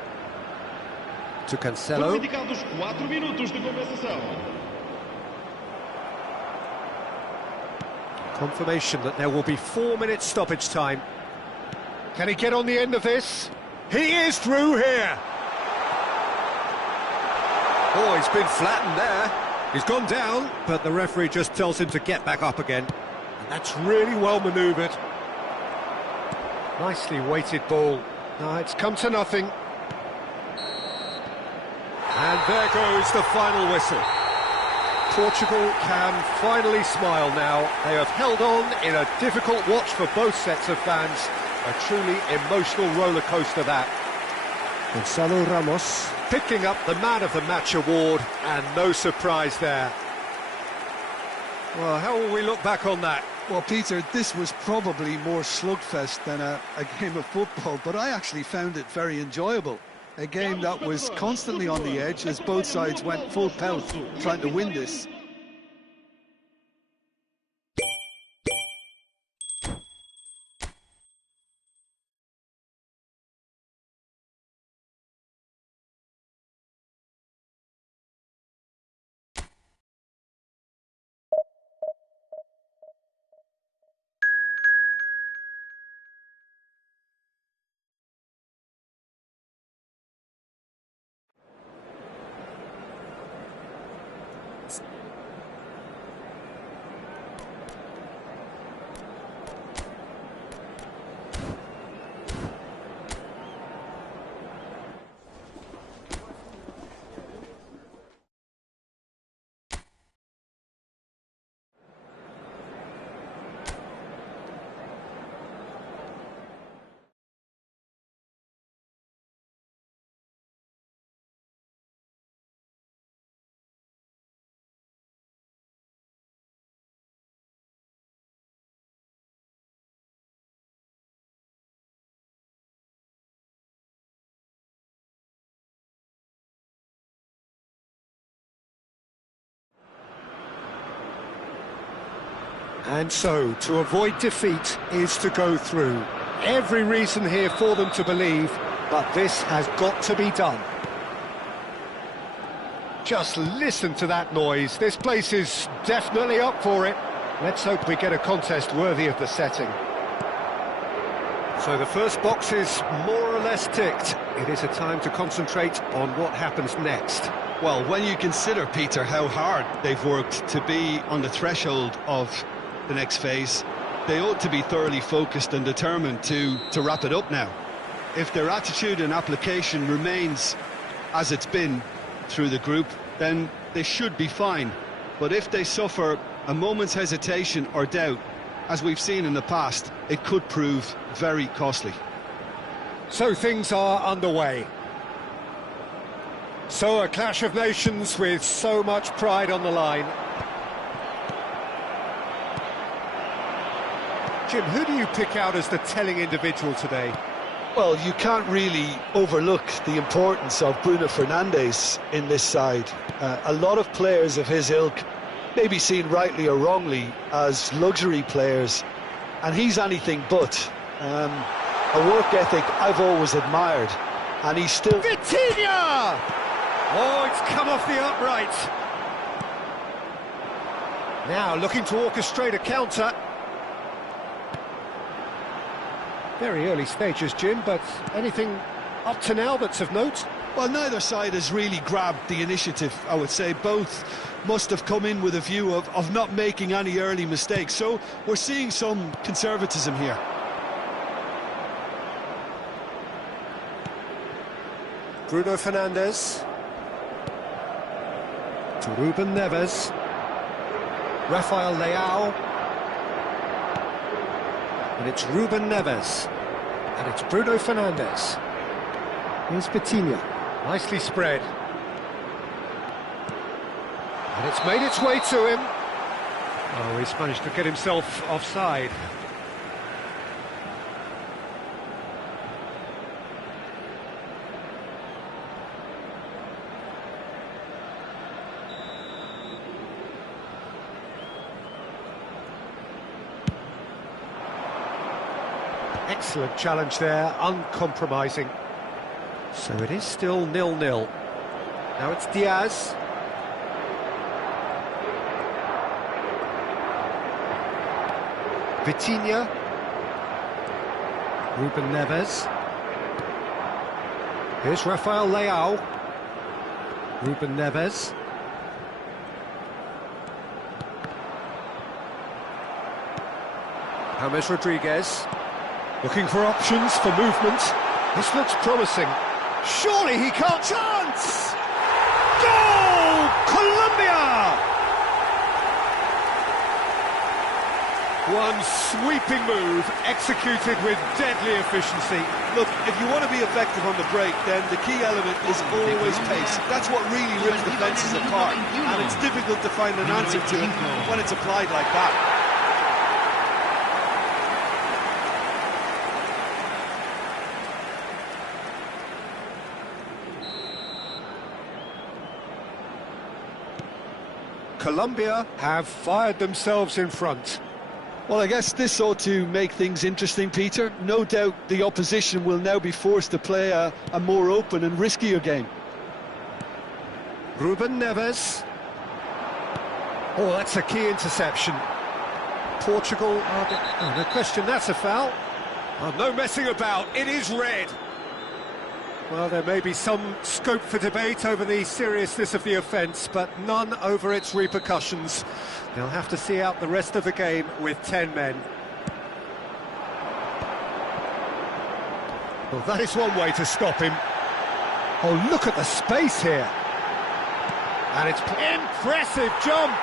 To Cancelo. Confirmation that there will be 4 minutes stoppage time. Can he get on the end of this? He is through here! Oh, he's been flattened there. He's gone down, but the referee just tells him to get back up again. And that's really well manoeuvred. Nicely weighted ball. No, it's come to nothing. And there goes the final whistle. Portugal can finally smile now. They have held on in a difficult watch for both sets of fans. A truly emotional roller coaster that. Gonzalo Ramos picking up the Man of the Match award, and no surprise there. Well, how will we look back on that? Well, Peter, this was probably more slugfest than a game of football, but I actually found it very enjoyable. A game that was constantly on the edge as both sides went full pelt trying to win this. And so, to avoid defeat is to go through. Every reason here for them to believe, but this has got to be done. Just listen to that noise. This place is definitely up for it. Let's hope we get a contest worthy of the setting. So the first box is more or less ticked. It is a time to concentrate on what happens next. Well, when you consider, Peter, how hard they've worked to be on the threshold of the next phase, they ought to be thoroughly focused and determined to wrap it up now. If their attitude and application remains as it's been through the group, then they should be fine. But if they suffer a moment's hesitation or doubt, as we've seen in the past, it could prove very costly. So things are underway. So a clash of nations with so much pride on the line. Jim, who do you pick out as the telling individual today? Well, you can't really overlook the importance of Bruno Fernandes in this side. A lot of players of his ilk may be seen rightly or wrongly as luxury players, and he's anything but. A work ethic I've always admired, and he's still... Vitinha! Oh, it's come off the upright. Now looking to orchestrate a counter. Very early stages, Jim, but anything up to now that's of note? Well, neither side has really grabbed the initiative, I would say. Both must have come in with a view of not making any early mistakes, so we're seeing some conservatism here. Bruno Fernandes. To Ruben Neves. Rafael Leao. And it's Ruben Neves. And it's Bruno Fernandes. Here's Vitinha. Nicely spread. And it's made its way to him. Oh, he's managed to get himself offside. Excellent challenge there, uncompromising. So it is still 0-0. Now it's Diaz. Vitinha. Ruben Neves. Here's Rafael Leao. Ruben Neves. James Rodriguez. Looking for options for movement. This looks promising. Surely he can't... Chance! Goal! Colombia! One sweeping move, executed with deadly efficiency. Look, if you want to be effective on the break, then the key element is always pace. That's what really rips defences apart, and it's difficult to find an answer to it when it's applied like that. Colombia have fired themselves in front. Well, I guess this ought to make things interesting, Peter. No doubt the opposition will now be forced to play a more open and riskier game. Ruben Neves. Oh, that's a key interception. Portugal, no question, that's a foul. Oh, no messing about, it is red. Well, there may be some scope for debate over the seriousness of the offence, but none over its repercussions. They'll have to see out the rest of the game with 10 men. Well, that is one way to stop him. Oh, look at the space here. And it's impressive jump.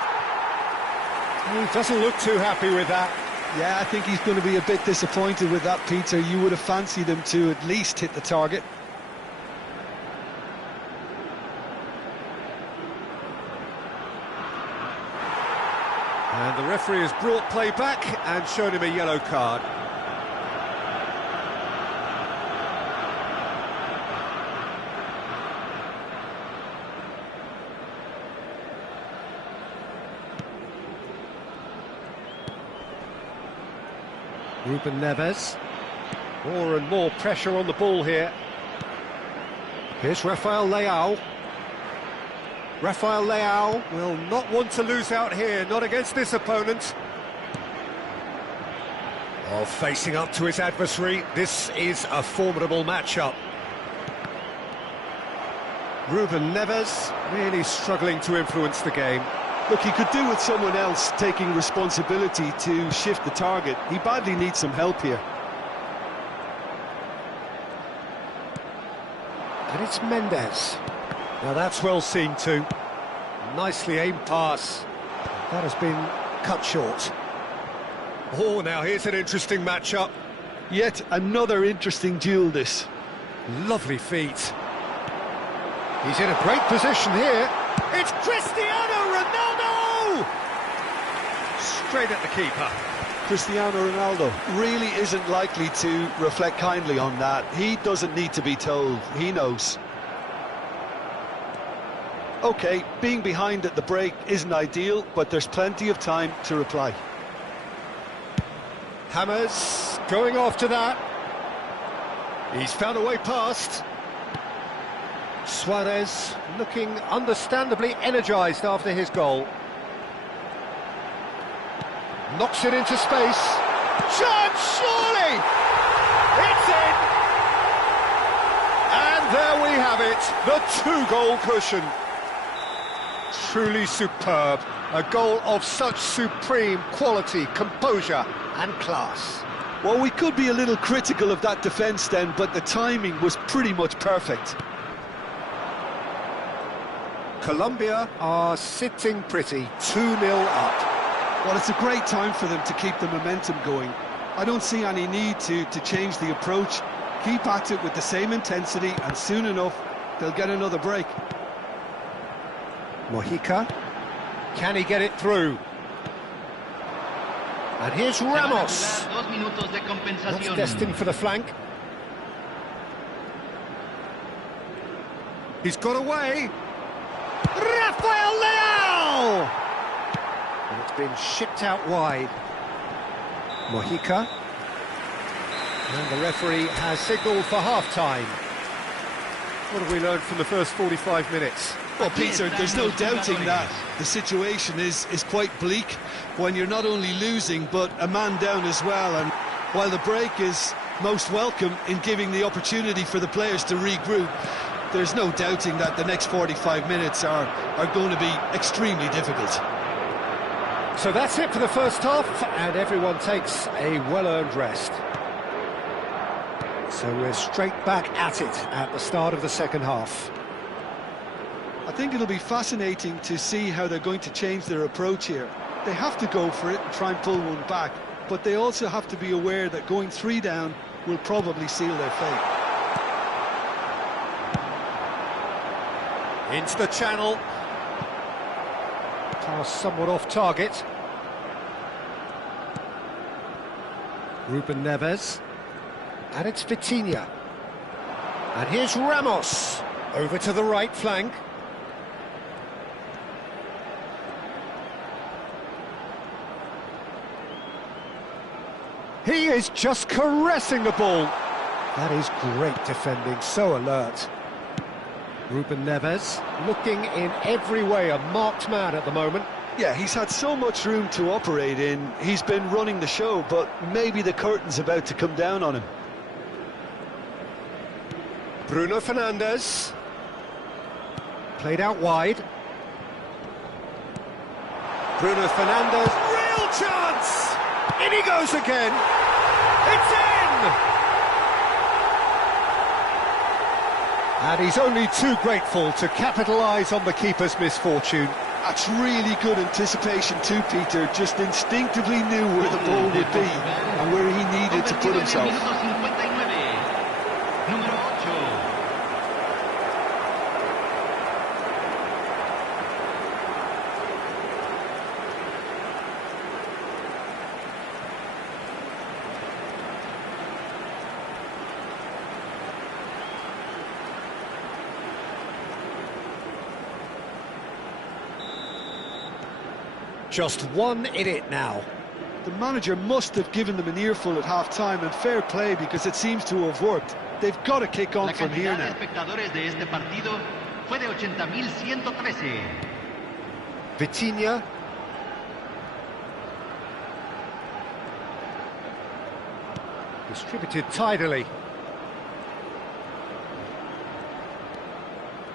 He doesn't look too happy with that. Yeah, I think he's going to be a bit disappointed with that, Peter. You would have fancied him to at least hit the target. And the referee has brought play back and shown him a yellow card. Ruben Neves. More and more pressure on the ball here. Here's Rafael Leao. Rafael Leao will not want to lose out here, not against this opponent. Oh, facing up to his adversary, this is a formidable matchup. Ruben Neves really struggling to influence the game. Look, he could do with someone else taking responsibility to shift the target. He badly needs some help here. And it's Mendes. Now that's well seen too. Nicely aimed pass. That has been cut short. Oh, now here's an interesting matchup. Yet another interesting duel, this. Lovely feet. He's in a great position here. It's Cristiano Ronaldo! Straight at the keeper. Cristiano Ronaldo really isn't likely to reflect kindly on that. He doesn't need to be told. He knows. OK, being behind at the break isn't ideal, but there's plenty of time to reply. James going after that. He's found a way past. Suarez looking understandably energised after his goal. Knocks it into space. Chance, surely! It's in! And there we have it, the two-goal cushion. Truly superb. A goal of such supreme quality, composure and class. Well, we could be a little critical of that defence then, but the timing was pretty much perfect. Colombia are sitting pretty, 2-0 up. Well, it's a great time for them to keep the momentum going. I don't see any need to change the approach. Keep at it with the same intensity, and soon enough, they'll get another break. Mojica. Can he get it through? And here's Ramos. That's destined for the flank. He's got away. Rafael Leao! And it's been shipped out wide. Mojica. And the referee has signalled for half-time. What have we learned from the first 45 minutes? Well, Peter, there's no doubting that the situation is quite bleak when you're not only losing, but a man down as well. And while the break is most welcome in giving the opportunity for the players to regroup, there's no doubting that the next 45 minutes are going to be extremely difficult. So that's it for the first half, and everyone takes a well-earned rest. So we're straight back at it at the start of the second half. I think it'll be fascinating to see how they're going to change their approach here. They have to go for it and try and pull one back, but they also have to be aware that going 3 down will probably seal their fate. Into the channel. Pass somewhat off target. Ruben Neves. And it's Vitinha. And here's Ramos. Over to the right flank. He is just caressing the ball. That is great defending, so alert. Ruben Neves, looking in every way a marked man at the moment. Yeah, he's had so much room to operate in. He's been running the show, but maybe the curtain's about to come down on him. Bruno Fernandes. Played out wide. Bruno Fernandes, real chance! In he goes again! It's in! And he's only too grateful to capitalise on the keeper's misfortune. That's really good anticipation too, Peter. Just instinctively knew where the ball would be and where he needed to put himself. Just 1 in it now. The manager must have given them an earful at half-time, and fair play because it seems to have worked. They've got to kick on from here now. Vitinha. Distributed tidily.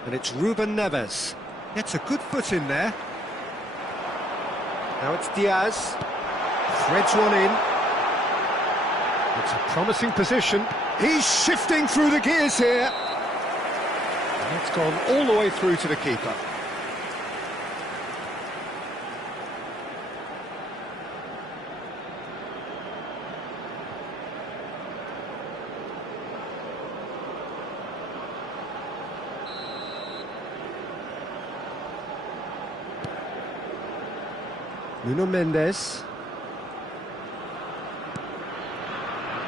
And it's Ruben Neves. Gets a good foot in there. Now it's Diaz, threads one in. It's a promising position. He's shifting through the gears here. And it's gone all the way through to the keeper. Nuno Mendes.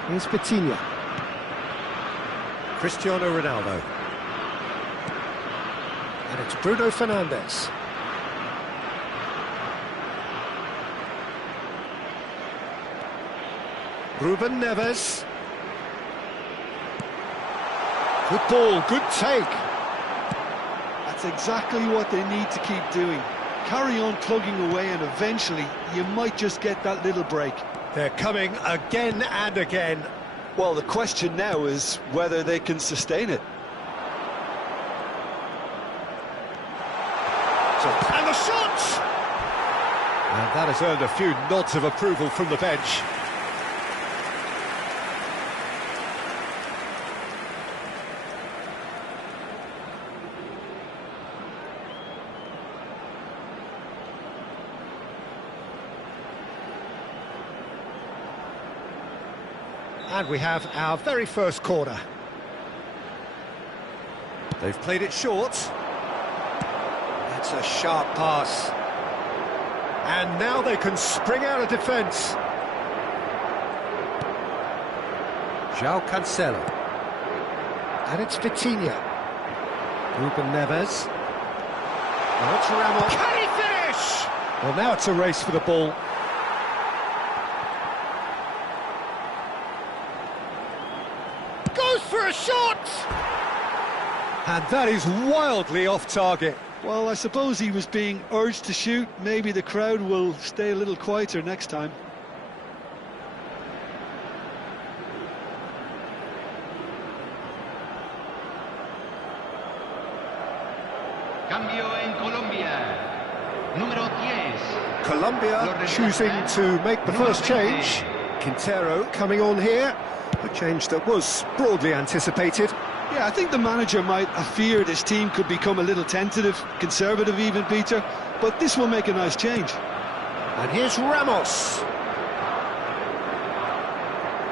Here's Vitinha. Cristiano Ronaldo. And it's Bruno Fernandes. Ruben Neves. Good ball, good take. That's exactly what they need to keep doing. Carry on plugging away and eventually you might just get that little break. They're coming again and again. Well, the question now is whether they can sustain it. And the shot! And that has earned a few nods of approval from the bench. And we have our very first corner. They've played it short. That's a sharp pass. And now they can spring out of defence. João Cancelo. And it's Vitinha. Ruben Neves. Now it's Ramos. Can he finish? Well, now it's a race for the ball. Goes for a shot! And that is wildly off target. Well, I suppose he was being urged to shoot. Maybe the crowd will stay a little quieter next time. Cambio en Colombia. Número 10. Colombia choosing to make the first change. Quintero coming on here. A change that was broadly anticipated. Yeah, I think the manager might have feared his team could become a little tentative, conservative even, Peter, but this will make a nice change. And here's Ramos.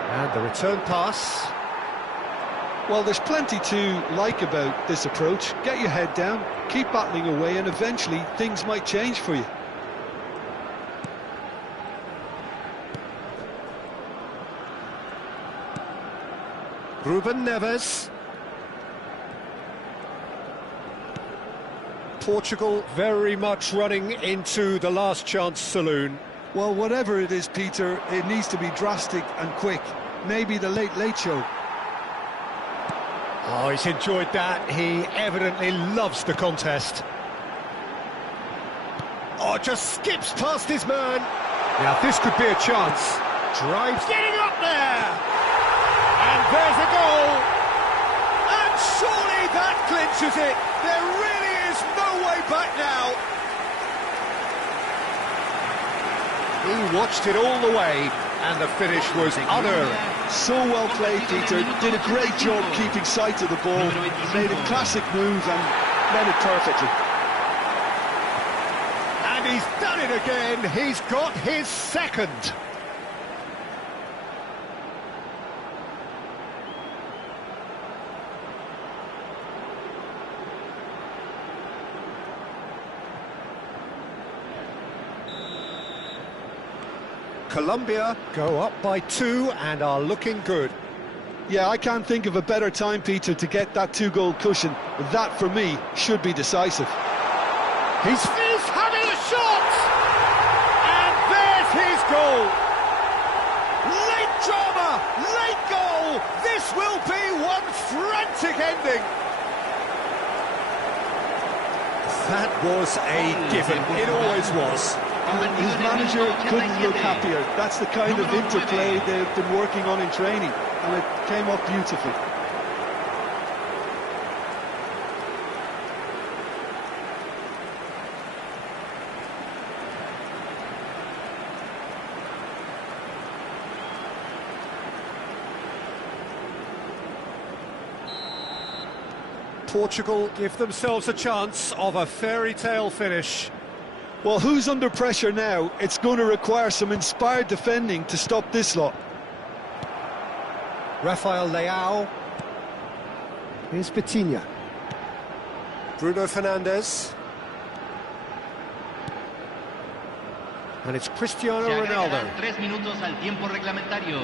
And the return pass. Well, there's plenty to like about this approach. Get your head down, keep battling away, and eventually things might change for you. Ruben Neves. Portugal very much running into the last chance saloon. Well, whatever it is, Peter, it needs to be drastic and quick. Maybe the late show. Oh, he's enjoyed that. He evidently loves the contest. Oh, just skips past his man. Now, this could be a chance. Drives, getting up there. And there's a goal. And surely that clinches it. There really is no way back now. He watched it all the way, and the finish was unerring. So well played, Peter. Did a great job keeping sight of the ball. Made a classic move and made it perfectly. And he's done it again. He's got his second. Colombia go up by 2 and are looking good. Yeah, I can't think of a better time, Peter, to get that 2-goal cushion. That, for me, should be decisive. He's having a shot! And there's his goal! Late drama, late goal! This will be one frantic ending! That was a given, it always was. His manager couldn't look happier. That's the kind of interplay they've been working on in training, and it came off beautifully. Portugal give themselves a chance of a fairy tale finish. Well, who's under pressure now? It's going to require some inspired defending to stop this lot. Rafael Leao. Here's Vitinha. Bruno Fernandes. And it's Cristiano Ronaldo. 3 minutos al tiempo reglamentario.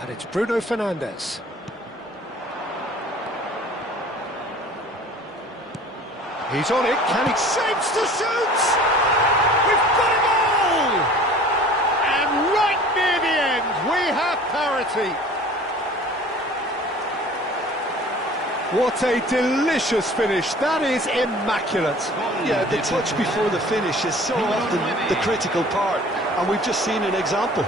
And it's Bruno Fernandes. He's on it. Can he shapes to shoot? We've got a goal! And right near the end, we have parity. What a delicious finish. That is immaculate. Yeah, the touch before the finish is so often the critical part, and we've just seen an example.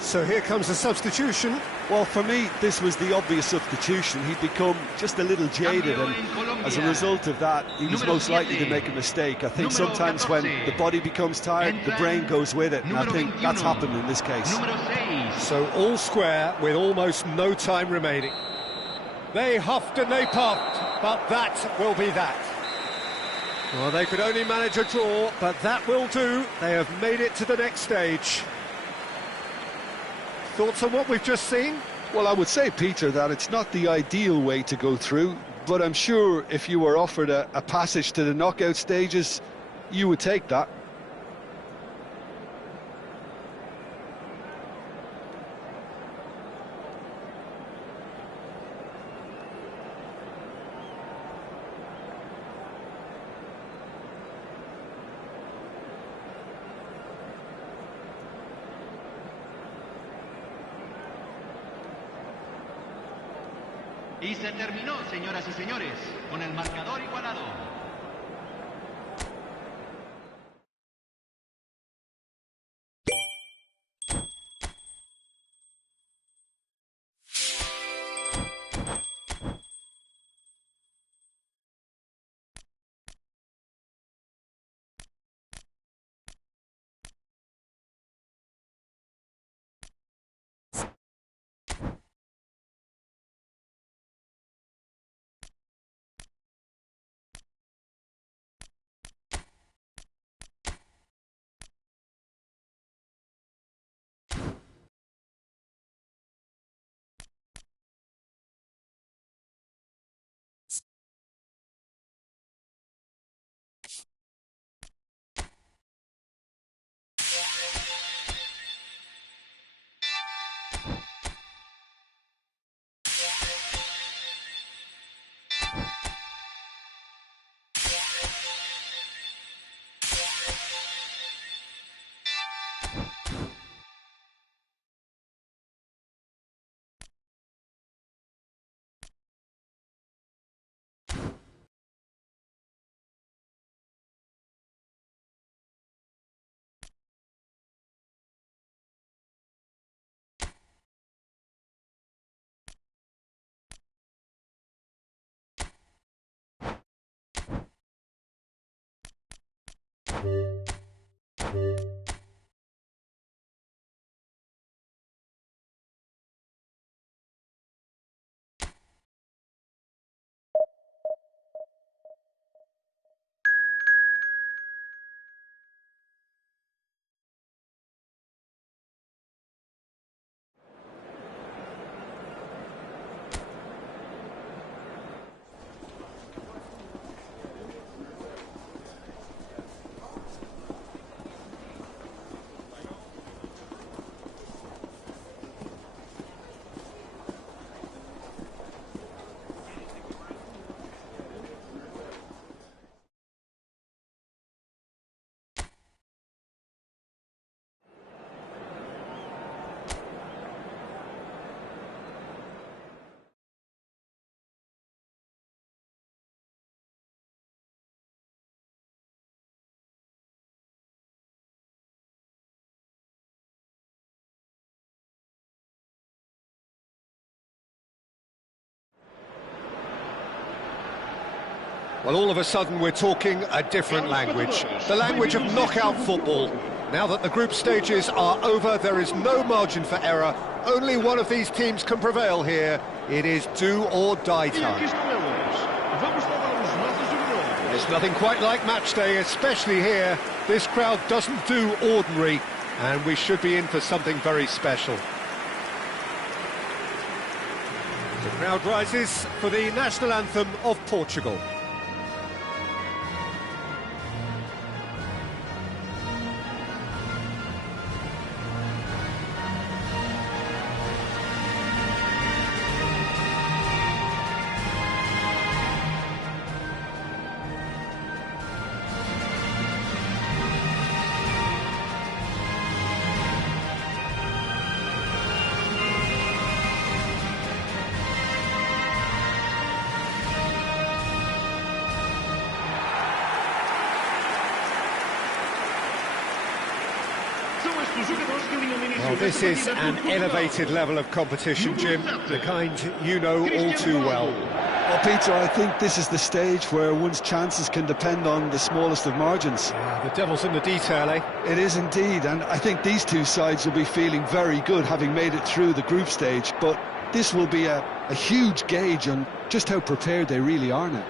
So here comes a substitution. Well, for me, this was the obvious substitution. He'd become just a little jaded, and as a result of that, he was most likely to make a mistake. I think sometimes when the body becomes tired, the brain goes with it, and I think that's happened in this case. So all square with almost no time remaining. They huffed and they puffed, but that will be that. Well, they could only manage a draw, but that will do. They have made it to the next stage. Thoughts on what we've just seen? Well, I would say, Peter, that it's not the ideal way to go through, but I'm sure if you were offered a passage to the knockout stages, you would take that. Y se terminó, señoras y señores, con el marcador igualado. Well, all of a sudden we're talking a different language, the language of knockout football. Now that the group stages are over, there is no margin for error. Only one of these teams can prevail here. It is do or die time. There's nothing quite like match day, especially here. This crowd doesn't do ordinary, and we should be in for something very special. The crowd rises for the national anthem of Portugal. Well, this is an elevated level of competition, Jim, the kind you know all too well. Well, Peter, I think this is the stage where one's chances can depend on the smallest of margins. Yeah, the devil's in the detail, eh? It is indeed, and I think these two sides will be feeling very good having made it through the group stage, but this will be a huge gauge on just how prepared they really are now.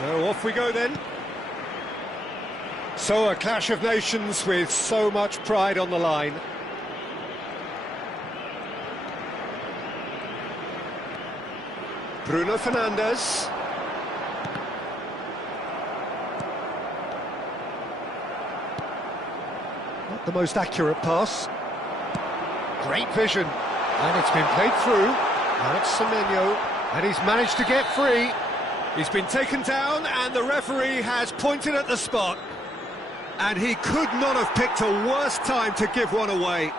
So off we go then. So a clash of nations with so much pride on the line. Bruno Fernandes. Not the most accurate pass. Great vision. And it's been played through. Now it's Semenyo. And he's managed to get free. He's been taken down and the referee has pointed at the spot. And he could not have picked a worse time to give one away.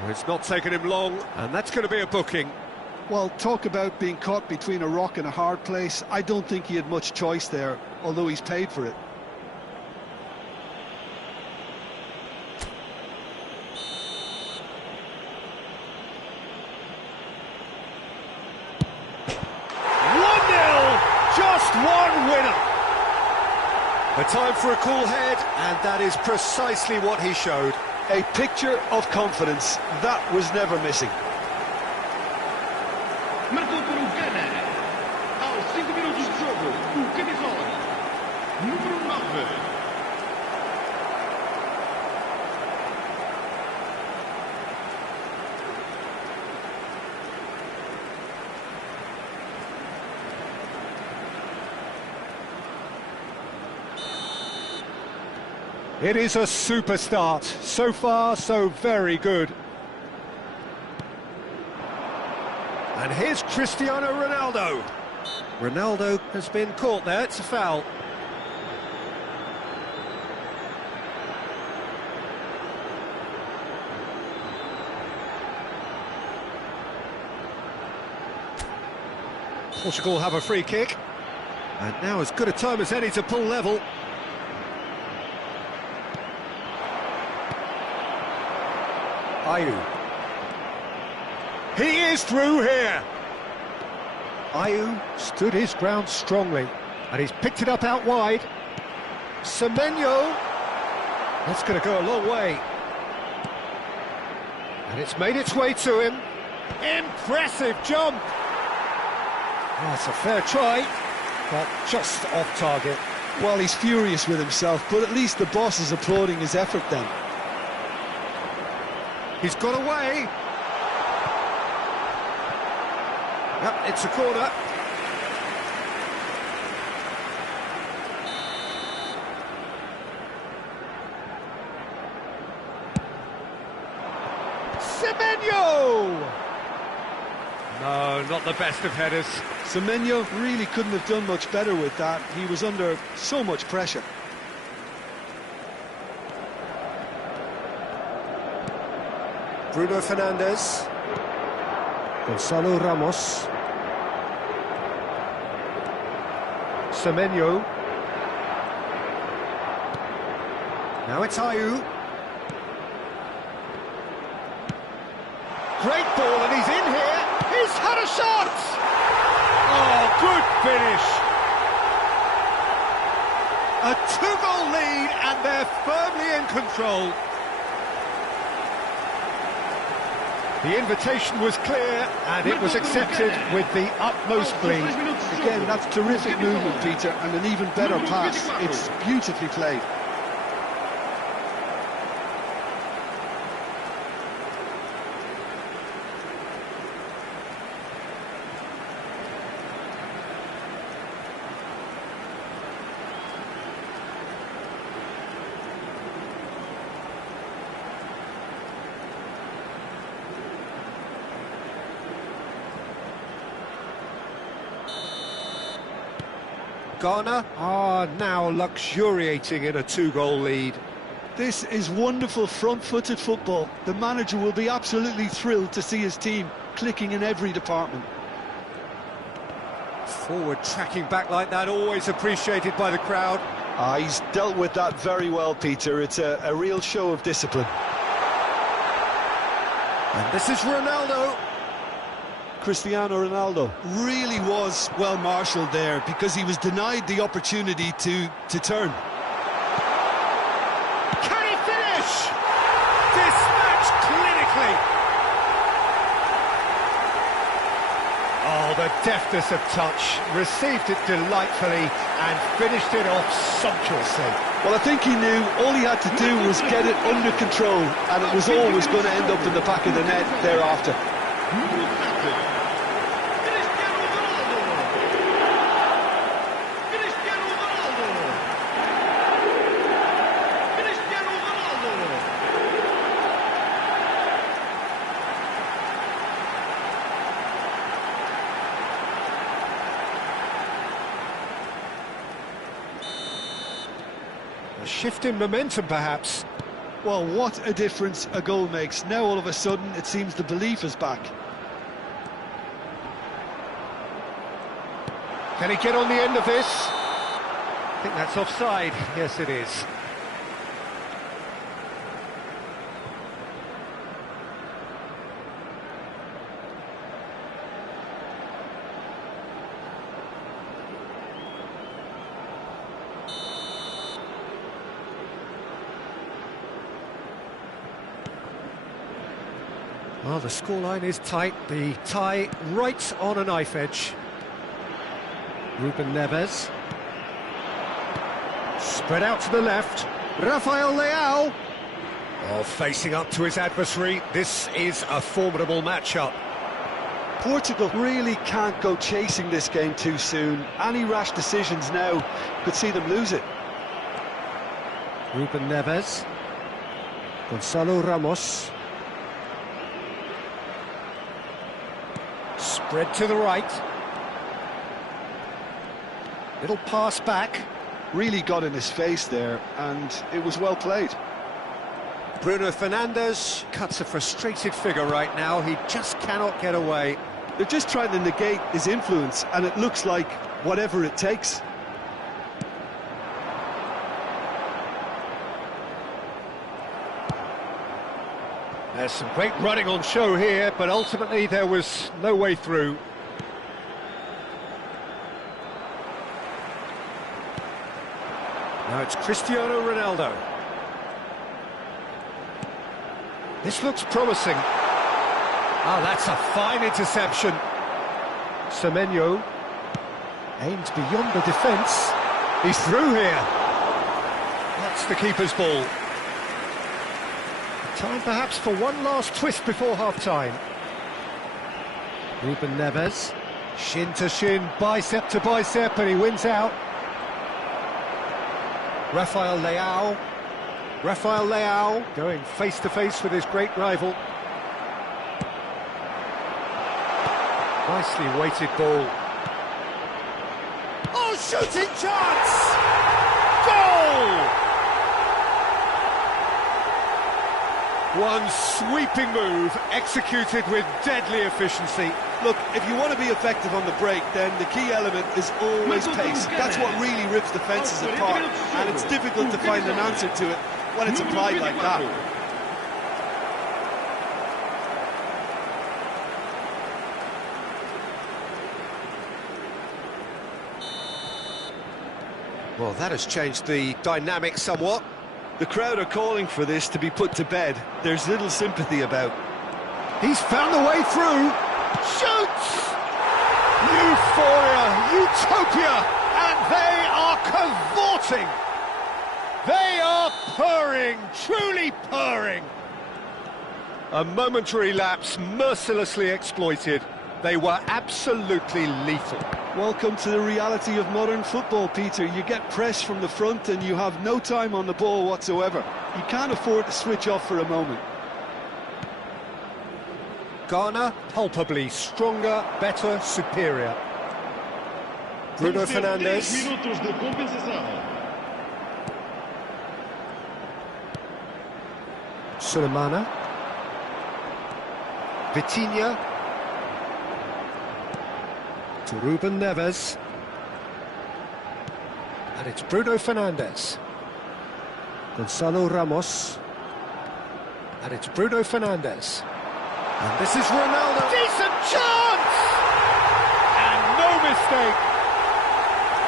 Well, it's not taken him long, and that's going to be a booking. Well, talk about being caught between a rock and a hard place. I don't think he had much choice there, although he's paid for it. Just one winner. A time for a cool head, and that is precisely what he showed. A picture of confidence. That was never missing. Marcou por Ghana. Aos 5 minutos de jogo, o camisola número 9. It is a super start. So far, so very good. And here's Cristiano Ronaldo. Ronaldo has been caught there, it's a foul. Portugal have a free kick. And now as good a time as any to pull level. Ayew. He is through here. Ayew stood his ground strongly, and he's picked it up out wide. Semenyo. That's going to go a long way. And it's made its way to him. Impressive jump. Oh, it's a fair try, but just off target. Well, he's furious with himself, but at least the boss is applauding his effort then. He's got away. Yep, it's a corner. Semenyo! No, not the best of headers. Semenyo really couldn't have done much better with that. He was under so much pressure. Bruno Fernandes. Gonzalo Ramos. Semenyo. Now it's Ayew. Great ball, and he's in here. He's had a shot! Oh, good finish. A 2-goal lead, and they're firmly in control. The invitation was clear, and it was accepted with the utmost glee. Again, that's terrific movement, Peter, and an even better pass. It's beautifully played. Ghana are now luxuriating in a 2-goal lead. This is wonderful front-footed football. The manager will be absolutely thrilled to see his team clicking in every department. Forward tracking back like that, always appreciated by the crowd. He's dealt with that very well, Peter. It's a real show of discipline. And this is Ronaldo. Cristiano Ronaldo really was well marshalled there because he was denied the opportunity to turn. Can he finish? Dispatched clinically. Oh, the deftness of touch. Received it delightfully and finished it off sumptuously. Well, I think he knew all he had to do was get it under control, and it was always going to end up in the back of the net thereafter. A shift in momentum, perhaps. Well, what a difference a goal makes. Now, all of a sudden, it seems the belief is back. Can he get on the end of this? I think that's offside. Yes, it is. Well, the scoreline is tight, the tie right on a knife edge. Ruben Neves. Spread out to the left. Rafael Leao. Oh, facing up to his adversary. This is a formidable matchup. Portugal really can't go chasing this game too soon. Any rash decisions now could see them lose it. Ruben Neves. Gonzalo Ramos. Spread to the right. Little pass back. Really got in his face there, and it was well played. Bruno Fernandes cuts a frustrated figure right now. He just cannot get away. They're just trying to negate his influence, and it looks like whatever it takes. There's some great running on show here, but ultimately there was no way through. Now it's Cristiano Ronaldo. This looks promising. Oh, that's a fine interception. Semenyo aimed beyond the defence. He's through here. That's the keeper's ball. Time perhaps for one last twist before half-time. Ruben Neves, shin to shin, bicep to bicep, and he wins out. Rafael Leao going face-to-face with his great rival. Nicely weighted ball. Oh, shooting chance! Goal! One sweeping move, executed with deadly efficiency. Look, if you want to be effective on the break, then the key element is always pace. That's what really rips defences apart, and it's difficult to find an answer to it when it's applied like that. Well, that has changed the dynamic somewhat. The crowd are calling for this to be put to bed. There's little sympathy about. He's found a way through. Shoots! Euphoria, utopia, and they are cavorting. They are purring, truly purring. A momentary lapse mercilessly exploited. They were absolutely lethal. Welcome to the reality of modern football, Peter. You get press from the front and you have no time on the ball whatsoever. You can't afford to switch off for a moment. Ghana, palpably stronger, better, superior. Bruno Fernandes. Sulemana. Vitinha. To Ruben Neves. And it's Bruno Fernandes. Gonzalo Ramos. And it's Bruno Fernandes. And this is Ronaldo. Decent chance! And no mistake.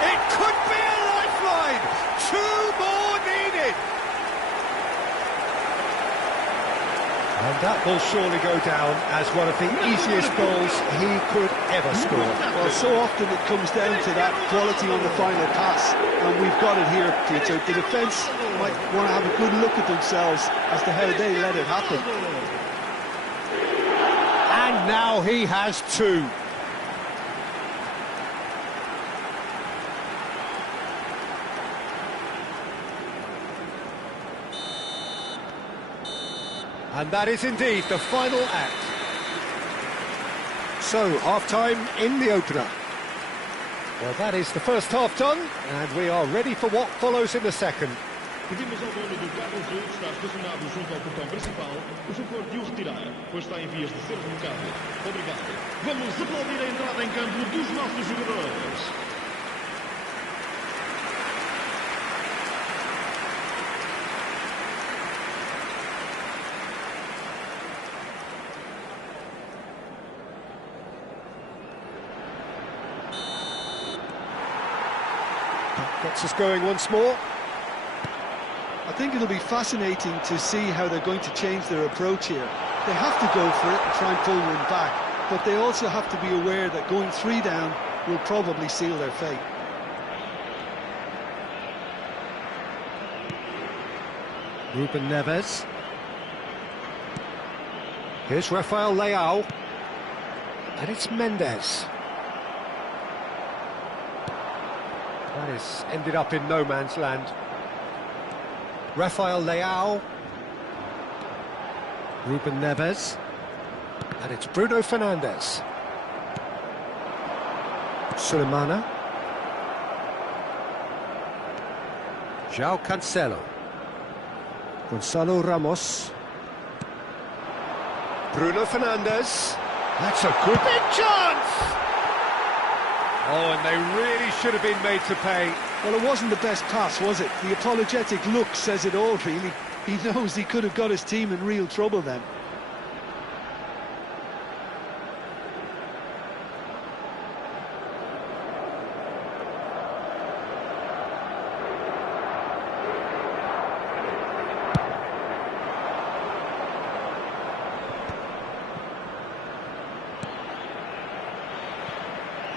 It could be a lifeline. Two more needed. And that will surely go down as one of the easiest goals he could ever score. Well, so often it comes down to that quality on the final pass, and we've got it here, Peter. The defence might want to have a good look at themselves as to how they let it happen. And now he has two. And that is indeed the final act. So, half-time in the opener. Well, that is the first half done, and we are ready for what follows in the second. Pedimos ao dono do carro azul que está estacionado junto ao portão principal o favor de o retirar, pois está em vias de ser colocado. Obrigado. Vamos aplaudir a entrada em campo dos nossos jogadores. Gets us going once more. I think it'll be fascinating to see how they're going to change their approach here. They have to go for it and try and pull one back, but they also have to be aware that going 3 down will probably seal their fate. Ruben Neves. Here's Rafael Leao. And it's Mendes. That is ended up in no man's land. Rafael Leao. Ruben Neves. And it's Bruno Fernandes. Sulemana. João Cancelo. Gonzalo Ramos. Bruno Fernandes. That's a good big chance! Oh, and they really should have been made to pay. Well, it wasn't the best pass, was it? The apologetic look says it all, really. He knows he could have got his team in real trouble then.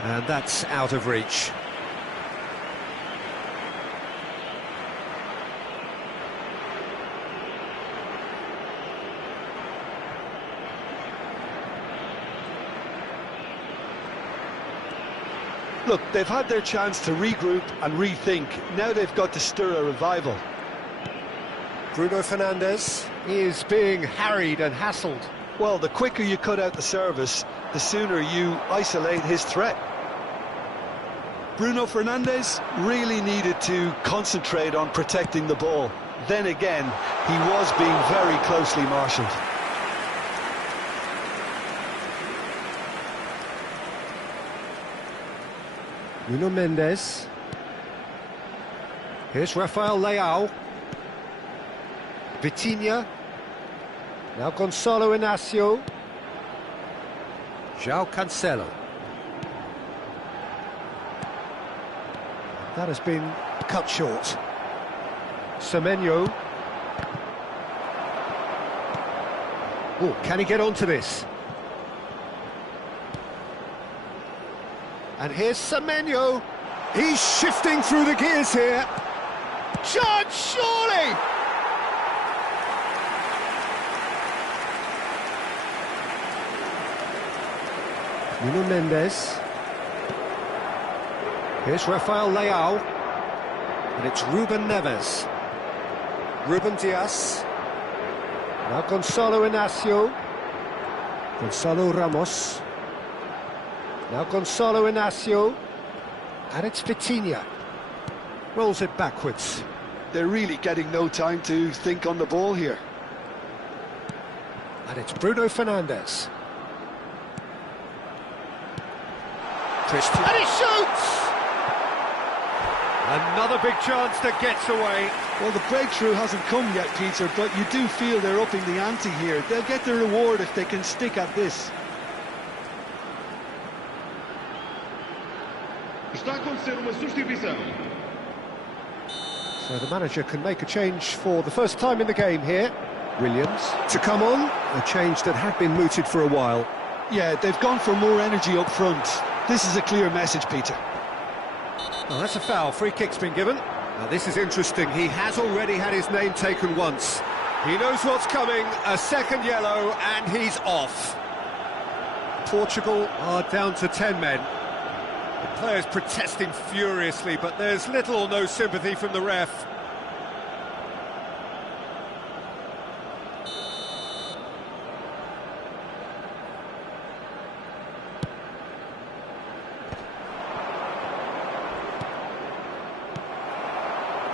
And that's out of reach. Look, they've had their chance to regroup and rethink. Now they've got to stir a revival. Bruno Fernandes is being harried and hassled. Well, the quicker you cut out the service, the sooner you isolate his threat. Bruno Fernandes really needed to concentrate on protecting the ball. Then again, he was being very closely marshalled. Nuno Mendes. Here's Rafael Leao. Vitinha. Now Gonzalo Inacio. João Cancelo. That has been cut short. Semenyo. Oh, can he get onto this? And here's Semenyo. He's shifting through the gears here. Chance, surely! Nuno Mendes. Here's Rafael Leao. And it's Ruben Neves. Ruben Dias. Now Gonzalo Inacio. Gonzalo Ramos. Now Gonzalo Inacio. And it's Vitinha. Rolls it backwards. They're really getting no time to think on the ball here. And it's Bruno Fernandes. Christian. And he shoots! Another big chance that gets away. Well, the breakthrough hasn't come yet, Peter, but you do feel they're upping the ante here. They'll get the reward if they can stick at this. Está a acontecer uma substituição. So the manager can make a change for the first time in the game here. Williams to come on, a change that had been mooted for a while. Yeah, they've gone for more energy up front. This is a clear message, Peter. Oh, that's a foul. Free kick's been given. Now this is interesting. He has already had his name taken once. He knows what's coming. A second yellow and he's off. Portugal are down to 10 men. The players protesting furiously, but there's little or no sympathy from the ref.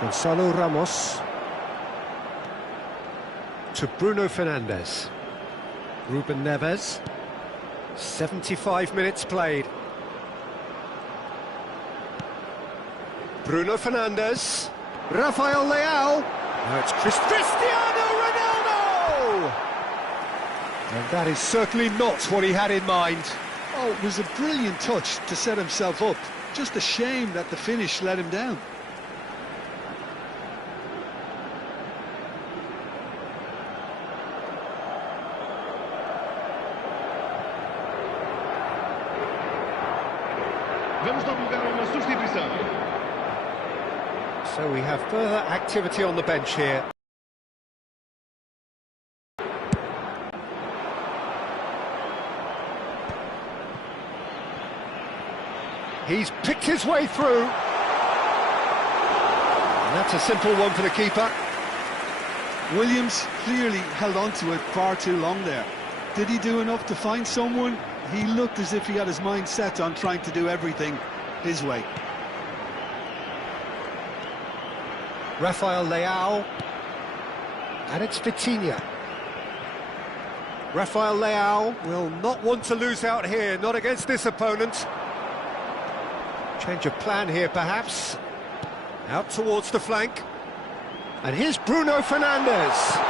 Gonzalo Ramos to Bruno Fernandes. Ruben Neves. 75 minutes played. Bruno Fernandes. Rafael Leao. Now it's Cristiano Ronaldo! And that is certainly not what he had in mind. Oh, it was a brilliant touch to set himself up. Just a shame that the finish let him down. Vamos dar lugar a uma substituição. So we have further activity on the bench here. He's picked his way through. And that's a simple one for the keeper. Williams clearly held on to it far too long there. Did he do enough to find someone? He looked as if he had his mind set on trying to do everything his way. Rafael Leao. And it's Vitinha. Rafael Leao will not want to lose out here, not against this opponent. Change of plan here, perhaps. Out towards the flank. And here's Bruno Fernandes.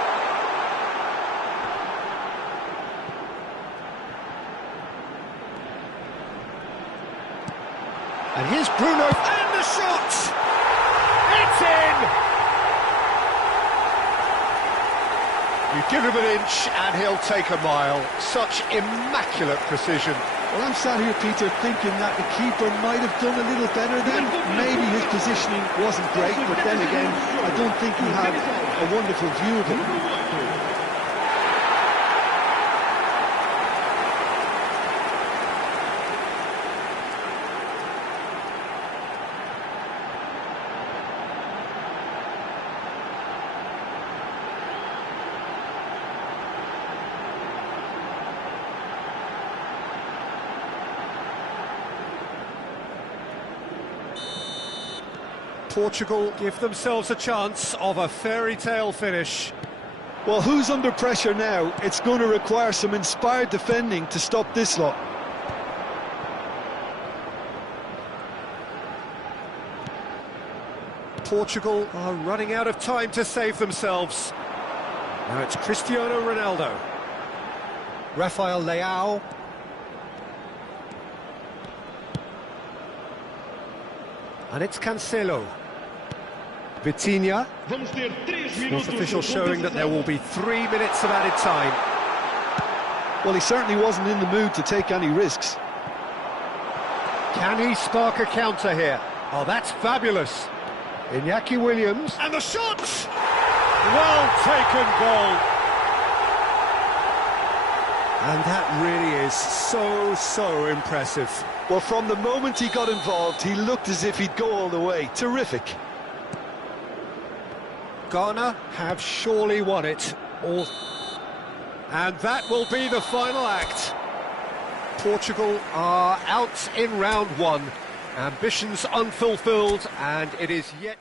And here's Bruno, and the shot! It's in! You give him an inch and he'll take a mile. Such immaculate precision. Well, I'm sat here, Peter, thinking that the keeper might have done a little better then. Maybe his positioning wasn't great, but then again, I don't think he had a wonderful view of it. Portugal give themselves a chance of a fairy tale finish. Well, who's under pressure now? It's going to require some inspired defending to stop this lot. Portugal are running out of time to save themselves. Now it's Cristiano Ronaldo. Rafael Leao. And it's Cancelo. Vitinha. Fourth official showing that there will be 3 minutes of added time. Well, he certainly wasn't in the mood to take any risks. Can he spark a counter here? Oh, that's fabulous. Iñaki Williams. And the shot! Well taken goal. And that really is so impressive. Well, from the moment he got involved, he looked as if he'd go all the way. Terrific. Ghana have surely won it. And that will be the final act. Portugal are out in round one. Ambitions unfulfilled, and it is yet...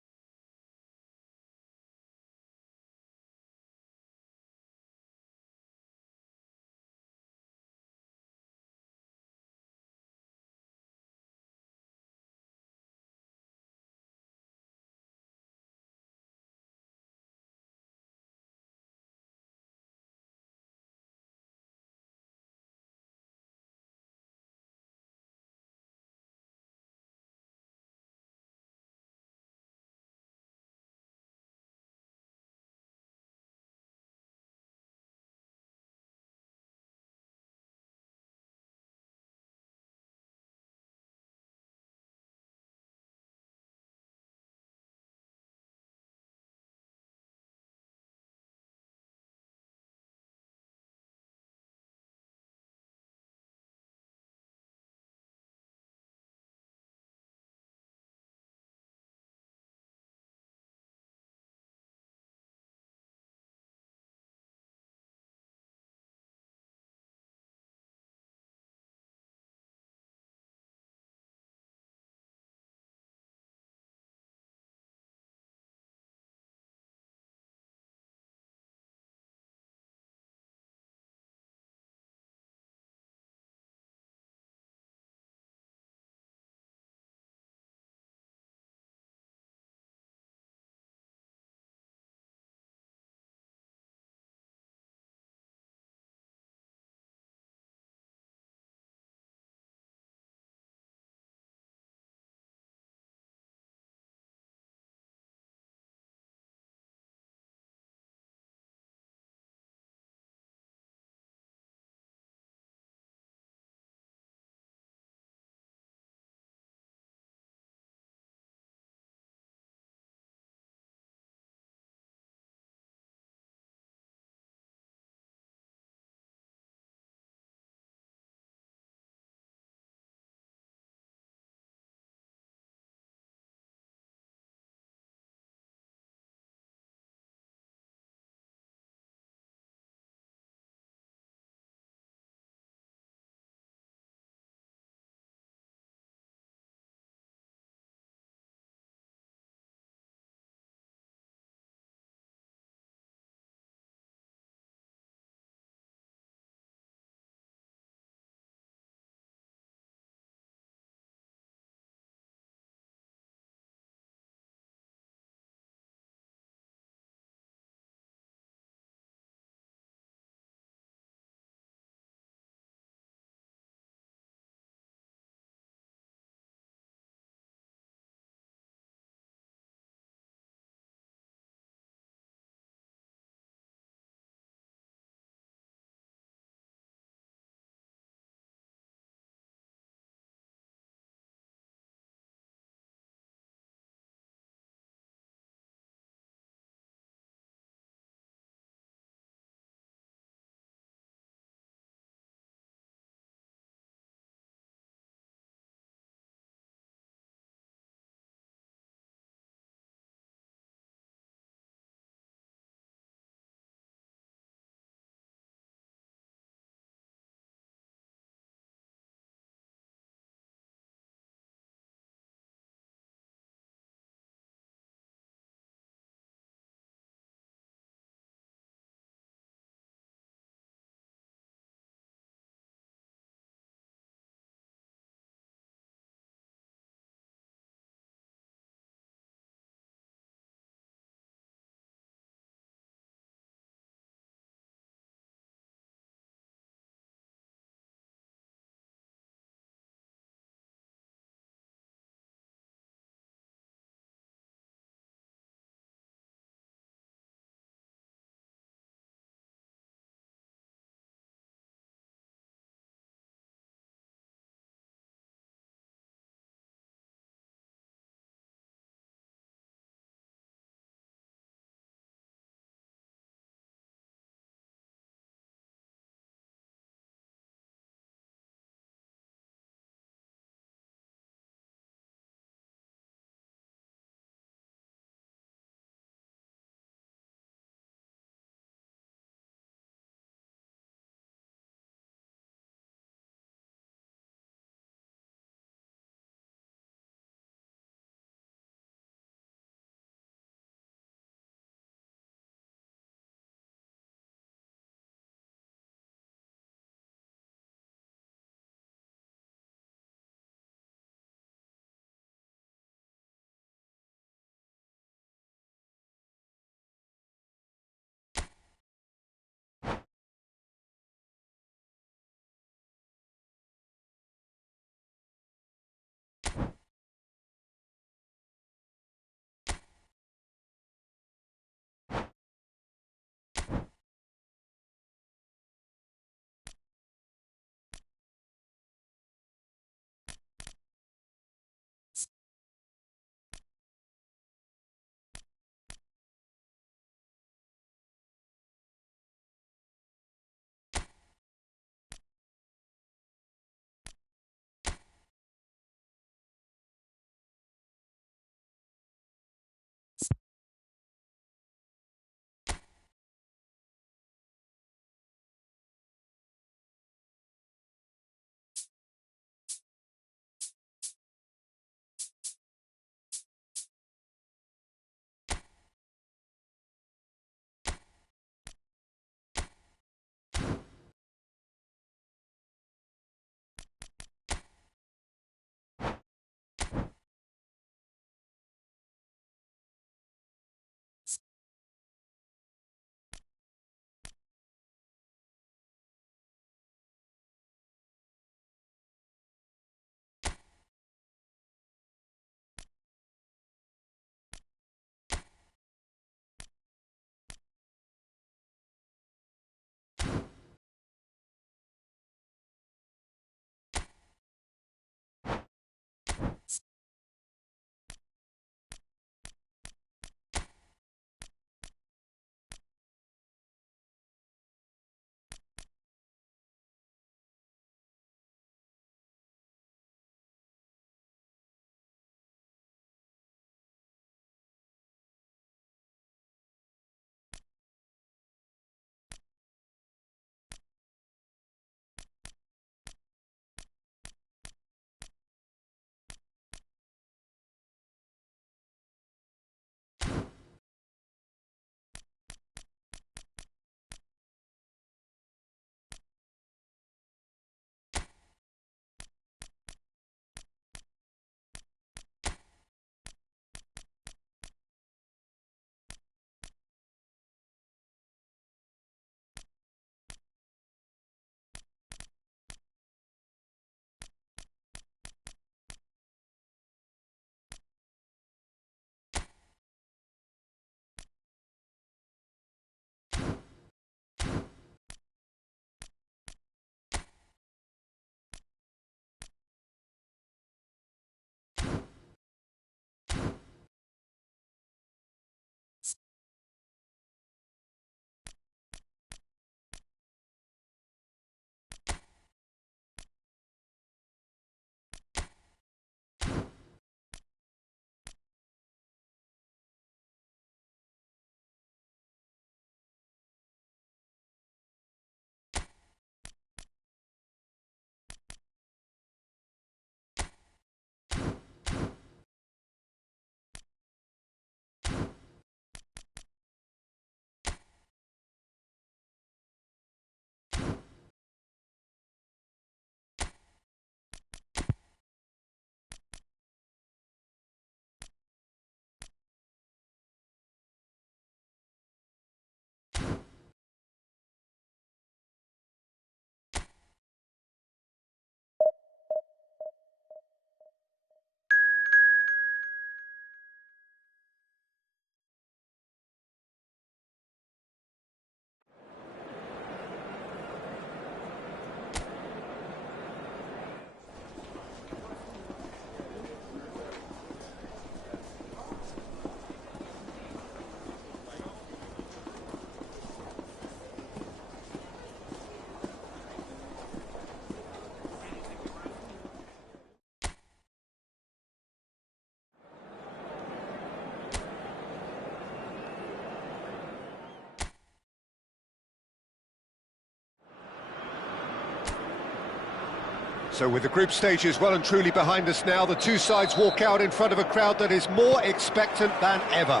So with the group stages well and truly behind us now, the two sides walk out in front of a crowd that is more expectant than ever.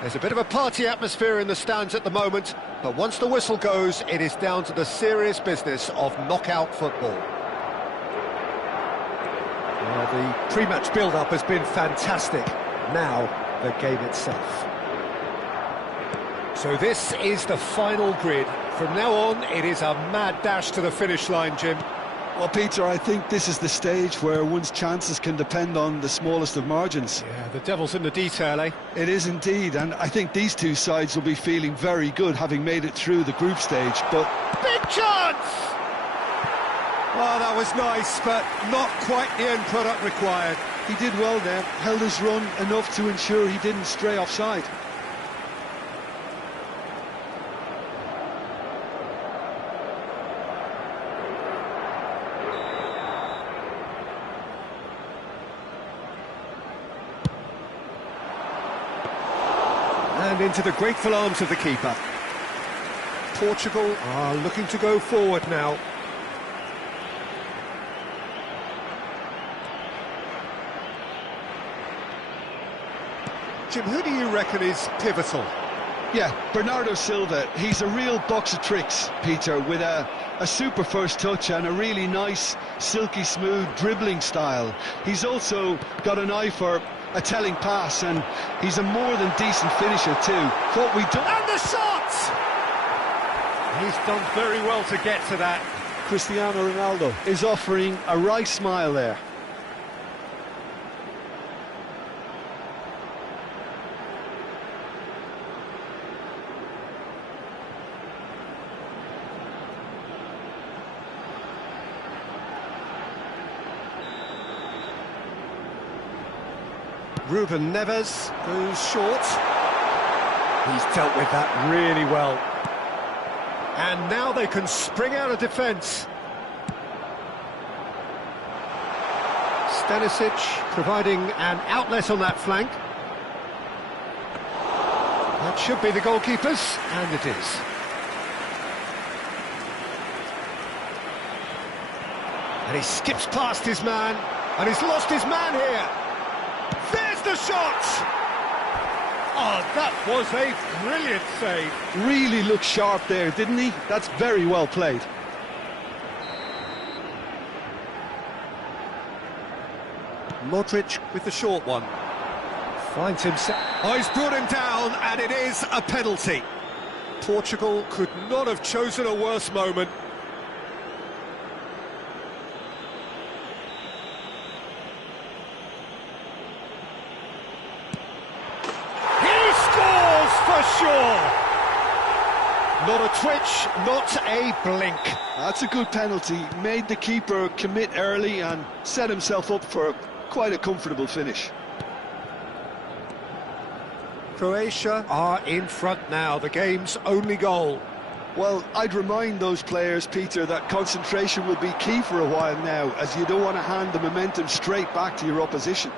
There's a bit of a party atmosphere in the stands at the moment, but once the whistle goes, it is down to the serious business of knockout football. Well, the pre-match build-up has been fantastic. Now, the game itself. So this is the final grid. From now on, it is a mad dash to the finish line, Jim. Well, Peter, I think this is the stage where one's chances can depend on the smallest of margins. Yeah, the devil's in the detail, eh? It is indeed, and I think these two sides will be feeling very good having made it through the group stage, but... Big chance! Well, that was nice, but not quite the end product required. He did well there, held his run enough to ensure he didn't stray offside. And into the grateful arms of the keeper. Portugal are looking to go forward now. Jim, who do you reckon is pivotal? Yeah, Bernardo Silva. He's a real box of tricks, Peter, with a super first touch and a really nice, silky smooth dribbling style. He's also got an eye for a telling pass, and he's a more than decent finisher too. What we do... And the shot! He's done very well to get to that. Cristiano Ronaldo is offering a right smile there. Ruben Neves goes short. He's dealt with that really well. And now they can spring out of defence. Stanisic providing an outlet on that flank. That should be the goalkeepers, and it is. And he skips past his man, and he's lost his man here. There's the shot! Oh, that was a brilliant save. Really looked sharp there, didn't he? That's very well played. Modric with the short one. Finds himself... Oh, he's brought him down, and it is a penalty. Portugal could not have chosen a worse moment. Sure. Not a twitch, not a blink. That's a good penalty. Made the keeper commit early and set himself up for quite a comfortable finish. Croatia are in front now, the game's only goal. Well, I'd remind those players, Peter, that concentration will be key for a while now, as you don't want to hand the momentum straight back to your opposition.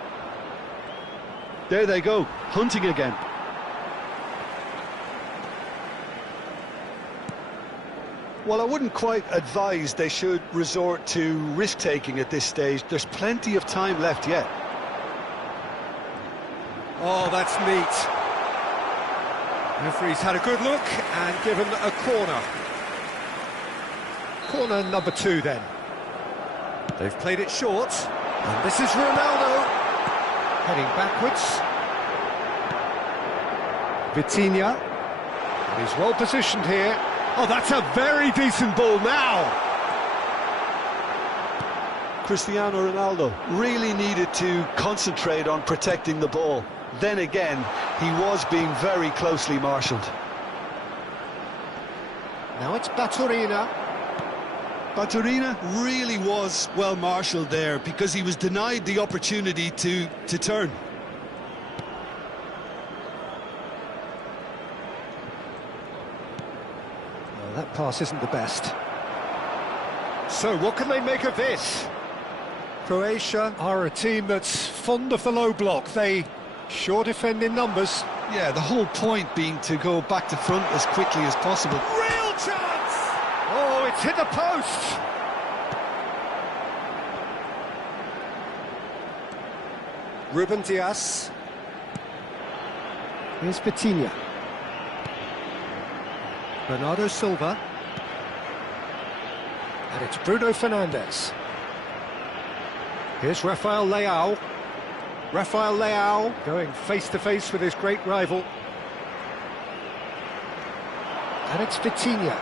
There they go, hunting again. Well, I wouldn't quite advise they should resort to risk-taking at this stage. There's plenty of time left yet. Oh, that's neat. Referee's had a good look and given a corner. Corner number 2 then. They've played it short. And this is Ronaldo. Heading backwards. Vitinha. And he's well positioned here. Oh, that's a very decent ball now. Cristiano Ronaldo really needed to concentrate on protecting the ball. Then again, he was being very closely marshalled. Now it's Baturina. Baturina really was well marshalled there because he was denied the opportunity to turn. That pass isn't the best. So what can they make of this? Croatia are a team that's fond of the low block. They sure defend in numbers. Yeah, the whole point being to go back to front as quickly as possible. Real chance! Oh, it's hit the post! Ruben Dias. Here's Vitinha. Bernardo Silva. And it's Bruno Fernandes. Here's Rafael Leao. Rafael Leao going face-to-face with his great rival. And it's Vitinha.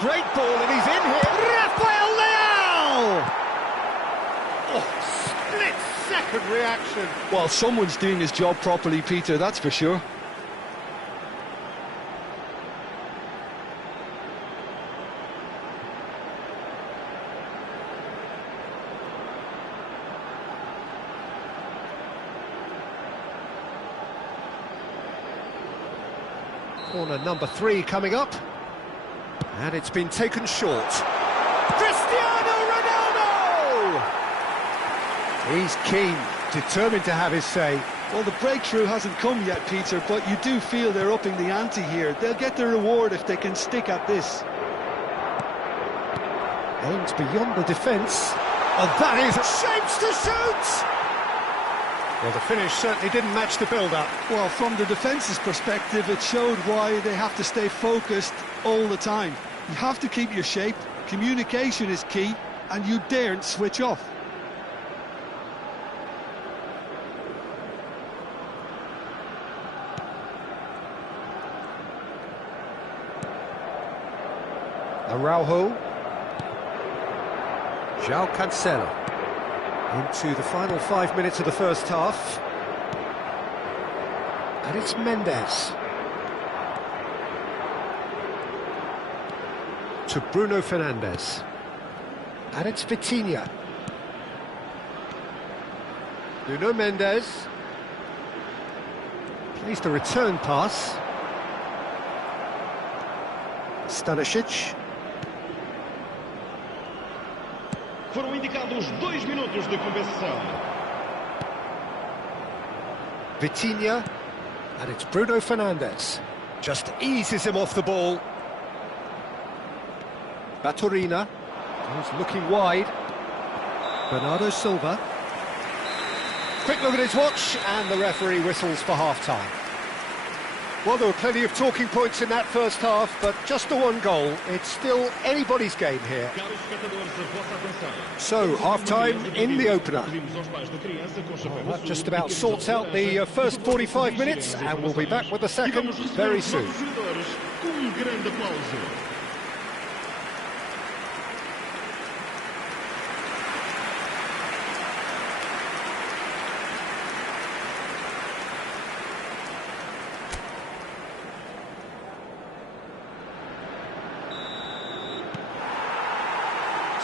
Great ball, and he's in here. Rafael Leao! Oh, split-second reaction. Well, someone's doing his job properly, Peter, that's for sure. Corner number 3 coming up. And it's been taken short. Cristiano Ronaldo! He's keen, determined to have his say. Well, the breakthrough hasn't come yet, Peter, but you do feel they're upping the ante here. They'll get their reward if they can stick at this. Aims beyond the defence. Oh, that is shapes to shoot! Well, the finish certainly didn't match the build-up. Well, from the defence's perspective, it showed why they have to stay focused all the time. You have to keep your shape, communication is key, and you daren't switch off. Araujo. João Cancelo. Into the final 5 minutes of the first half. And it's Mendes. To Bruno Fernandes. And it's Vitinha. Nuno Mendes. Plays the return pass. Stanisic. Foram indicados 2 minutos de compensação. Vitinha, and it's Bruno Fernandes. Just eases him off the ball. Baturina, who's looking wide. Bernardo Silva. Quick look at his watch, and the referee whistles for half-time. Well, there were plenty of talking points in that first half, but just the one goal. It's still anybody's game here. So, half-time in the opener. Well, that just about sorts out the first 45 minutes, and we'll be back with the second very soon.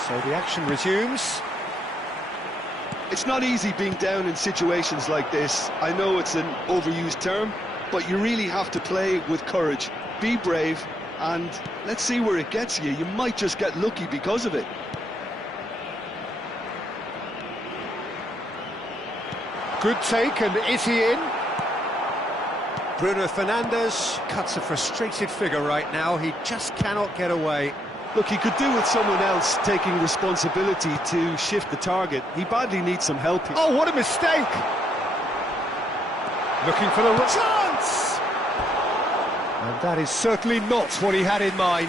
So the action resumes. It's not easy being down in situations like this. I know it's an overused term, but you really have to play with courage. Be brave, and let's see where it gets you. You might just get lucky because of it. Good take, and is he in? Bruno Fernandes cuts a frustrated figure right now. He just cannot get away. Look, he could do with someone else taking responsibility to shift the target. He badly needs some help here. Oh, what a mistake! Looking for the chance! And that is certainly not what he had in mind.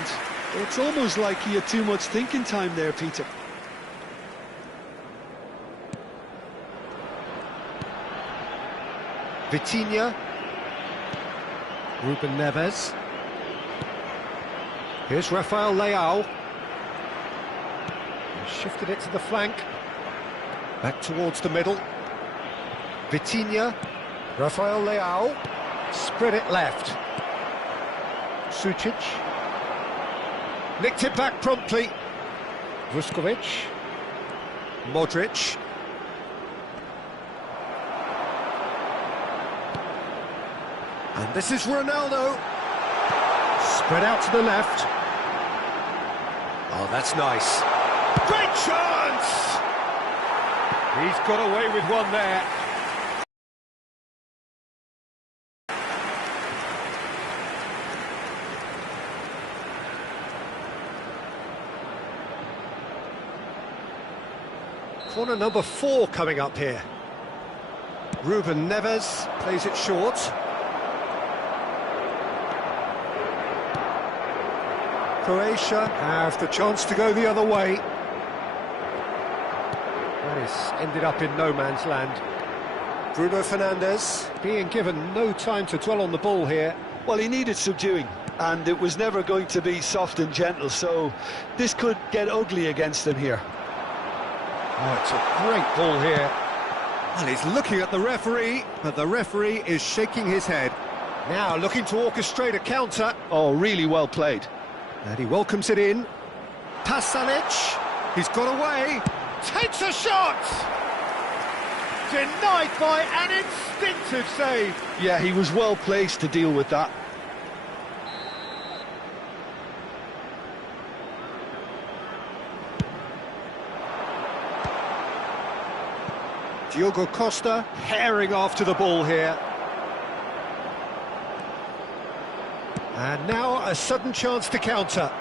It's almost like he had too much thinking time there, Peter. Vitinha. Ruben Neves. Here's Rafael Leao. He shifted it to the flank. Back towards the middle. Vitinha. Rafael Leao. Spread it left. Sucic. Nicked it back promptly. Vuskovic. Modric. And this is Ronaldo. Spread out to the left. Oh, that's nice. Great chance! He's got away with one there. Corner number 4 coming up here. Ruben Neves plays it short. Croatia have the chance to go the other way. That is ended up in no man's land. Bruno Fernandes being given no time to dwell on the ball here. Well, he needed subduing, and it was never going to be soft and gentle, so this could get ugly against him here. Oh, it's a great ball here. Well, he's looking at the referee, but the referee is shaking his head. Now looking to orchestrate a counter. Oh, really well played. And he welcomes it in. Pasalic, he's got away, takes a shot! Denied by an instinctive save. Yeah, he was well placed to deal with that. Diogo Costa herring after the ball here. And now a sudden chance to counter.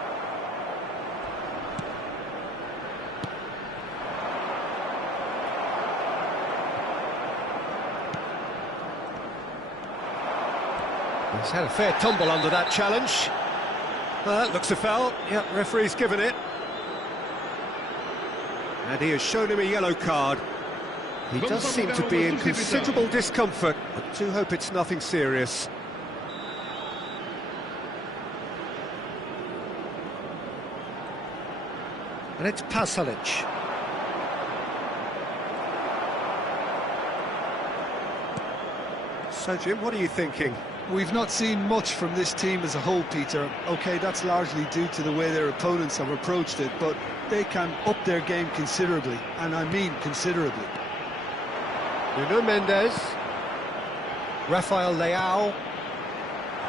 He's had a fair tumble under that challenge. That looks a foul. Yep, referee's given it. And he has shown him a yellow card. He does seem to be in considerable discomfort. I do hope it's nothing serious. And it's Pasalic. So, Jim, what are you thinking? We've not seen much from this team as a whole, Peter. OK, that's largely due to the way their opponents have approached it, but they can up their game considerably, and I mean considerably. Nuno Mendes, Rafael Leao,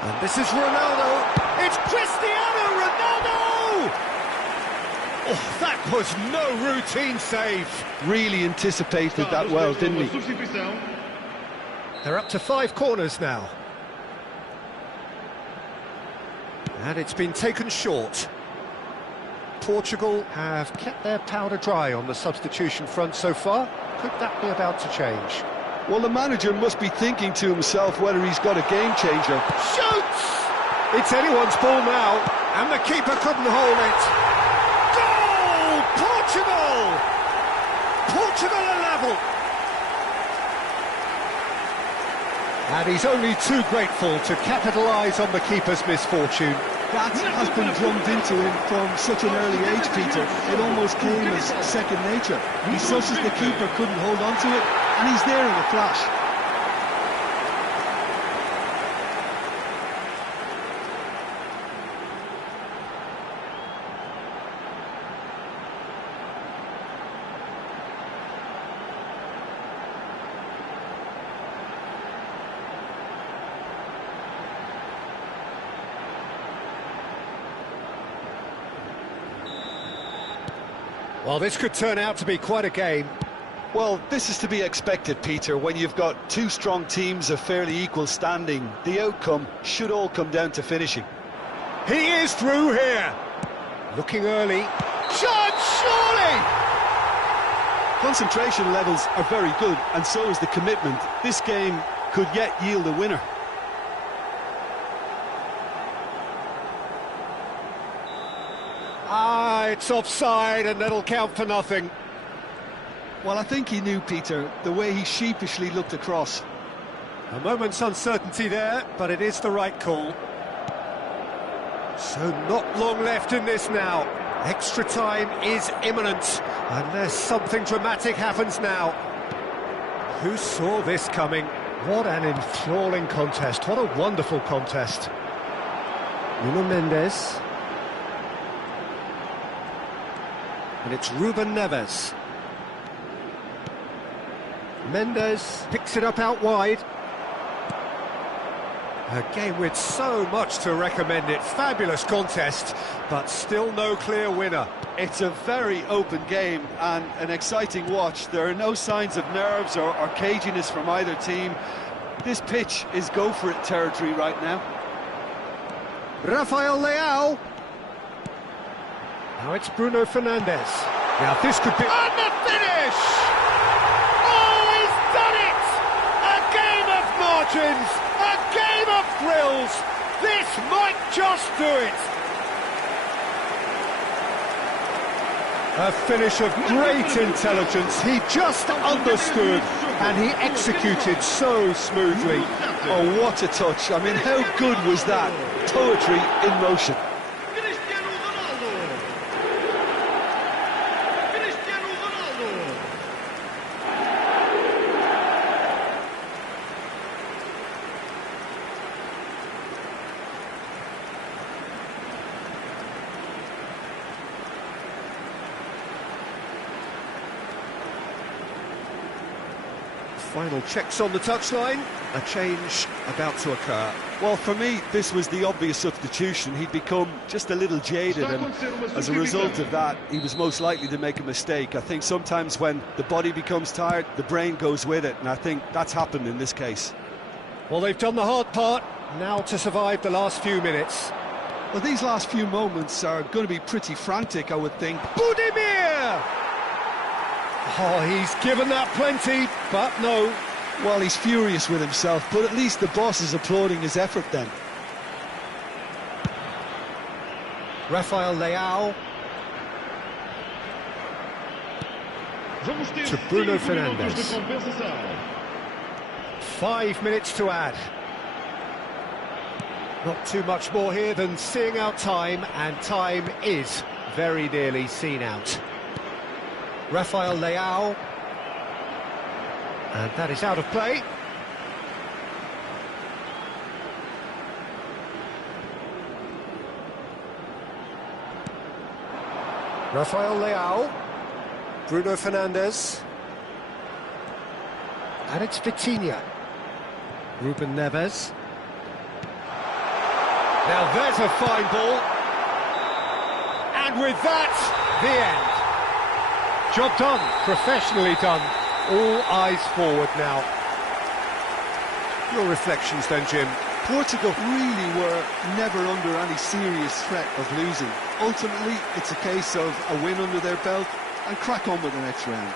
and this is Ronaldo. It's Cristiano Ronaldo! Oh, that was no routine save. Really anticipated that well, didn't he? They're up to 5 corners now. And it's been taken short. Portugal have kept their powder dry on the substitution front so far. Could that be about to change? Well, the manager must be thinking to himself whether he's got a game changer. Shoots! It's anyone's ball now, and the keeper couldn't hold it. Goal! Portugal! Portugal are level. And he's only too grateful to capitalise on the keeper's misfortune. That has been drummed into him from such an early age, Peter. It almost came as second nature. He susses the keeper couldn't hold on to it, and he's there in a flash. Well, this could turn out to be quite a game. Well, this is to be expected, Peter. When you've got 2 strong teams of fairly equal standing, the outcome should all come down to finishing. He is through here. Looking early. Shot, surely! Concentration levels are very good, and so is the commitment. This game could yet yield a winner. It's offside, and that'll count for nothing. Well, I think he knew, Peter, the way he sheepishly looked across. A moment's uncertainty there, but it is the right call. So not long left in this now. Extra time is imminent, unless something dramatic happens now. Who saw this coming? What an enthralling contest, what a wonderful contest. Nuno Mendes. And it's Ruben Neves. Mendes picks it up out wide. A game with so much to recommend it. Fabulous contest, but still no clear winner. It's a very open game and an exciting watch. There are no signs of nerves or caginess from either team. This pitch is go-for-it territory right now. Rafael Leao. Now it's Bruno Fernandes. Now this could be... And the finish! Oh, he's done it! A game of margins, a game of thrills. This might just do it. A finish of great intelligence. He just understood and he executed so smoothly. Oh, what a touch. I mean, how good was that? Poetry in motion. Final checks on the touchline, a change about to occur. Well, for me, this was the obvious substitution. He'd become just a little jaded, and as a result of that, he was most likely to make a mistake. I think sometimes when the body becomes tired, the brain goes with it, and I think that's happened in this case. Well, they've done the hard part, now to survive the last few minutes. Well, these last few moments are going to be pretty frantic, I would think. Budimir! Oh, he's given that plenty, but no. Well, he's furious with himself, but at least the boss is applauding his effort then. Rafael Leao. To Bruno Fernandes. 5 minutes to add. Not too much more here than seeing out time, and time is very nearly seen out. Rafael Leao, and that is out of play. Rafael Leao, Bruno Fernandes, and it's Vitinha. Ruben Neves. Now there's a fine ball, and with that, the end. Job done, professionally done. All eyes forward now. Your reflections then, Jim? Portugal really were never under any serious threat of losing. Ultimately, it's a case of a win under their belt and crack on with the next round.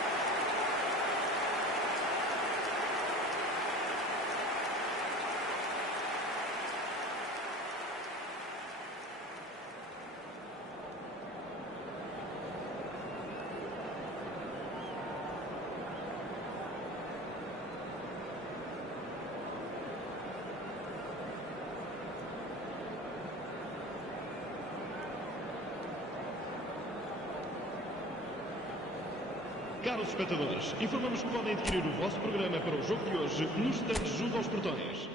Caros espectadores, informamos que podem adquirir o vosso programa para o jogo de hoje nos stands junto aos portões.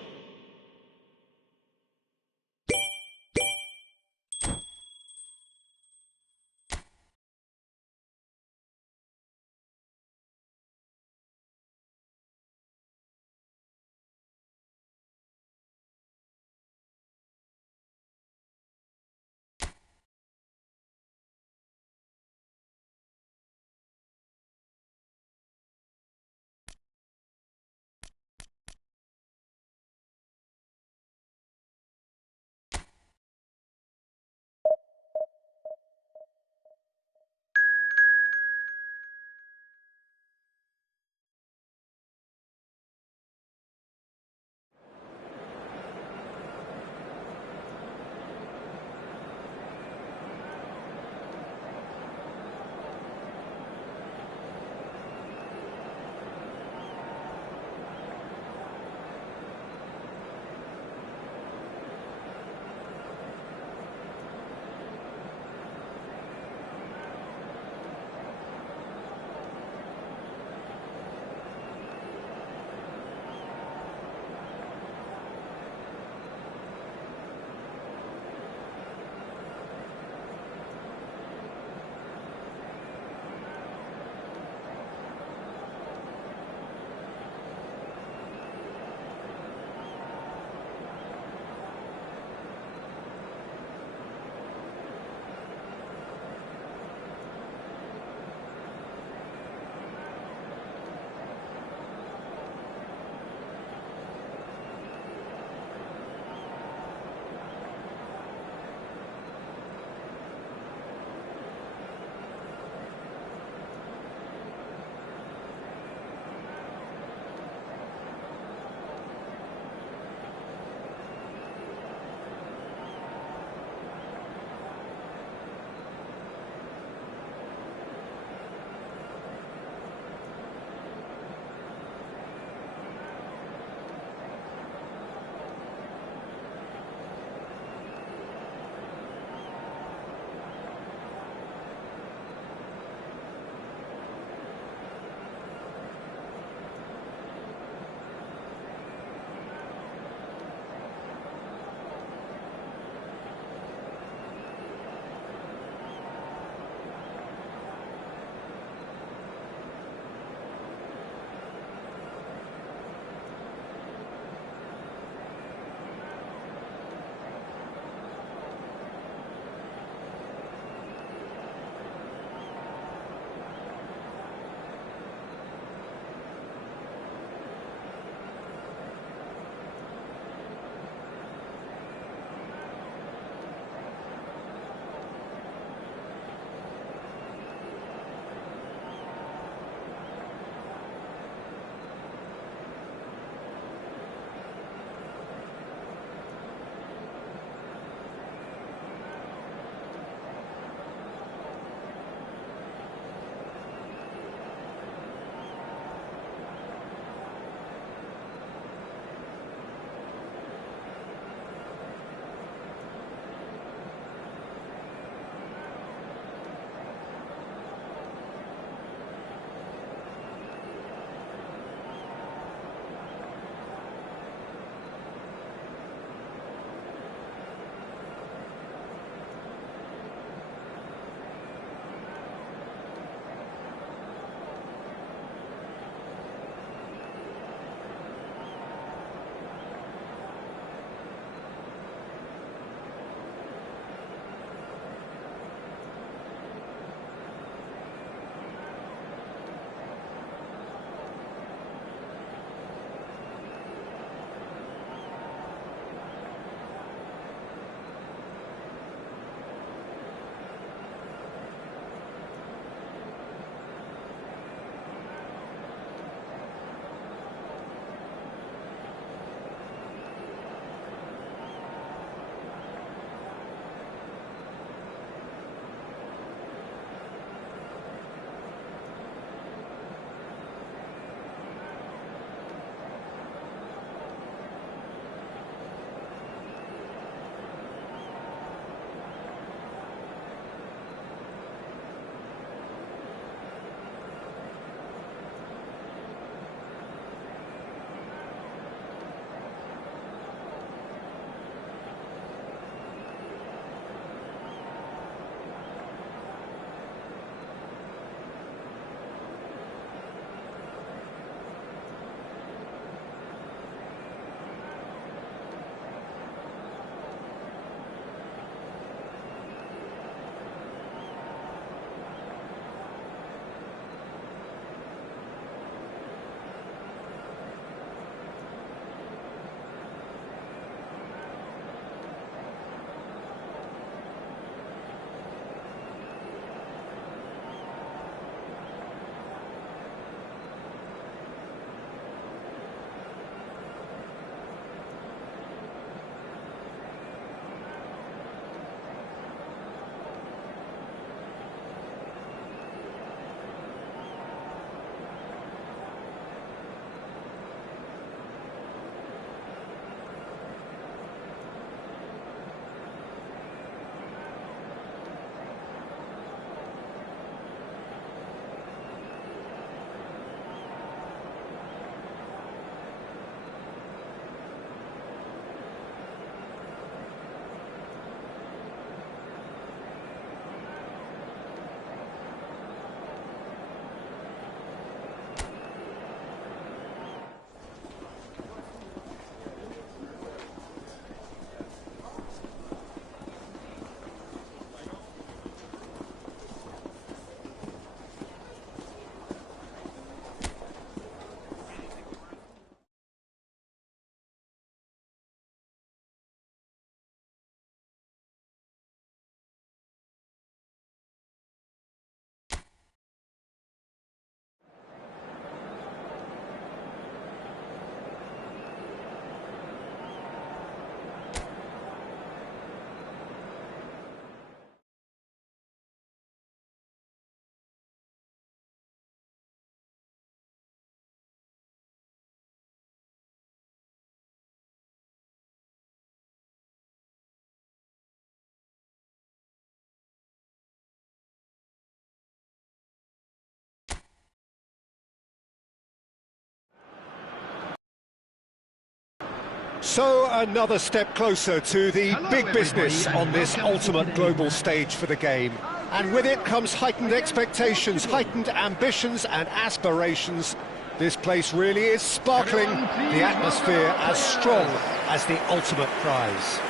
So another step closer to the Hello, big business everybody, on and this welcome to ultimate today's global match. stage for the game. And with it comes heightened expectations, heightened ambitions and aspirations. This place really is sparkling, Everyone, please the atmosphere welcome our as players. strong as the ultimate prize.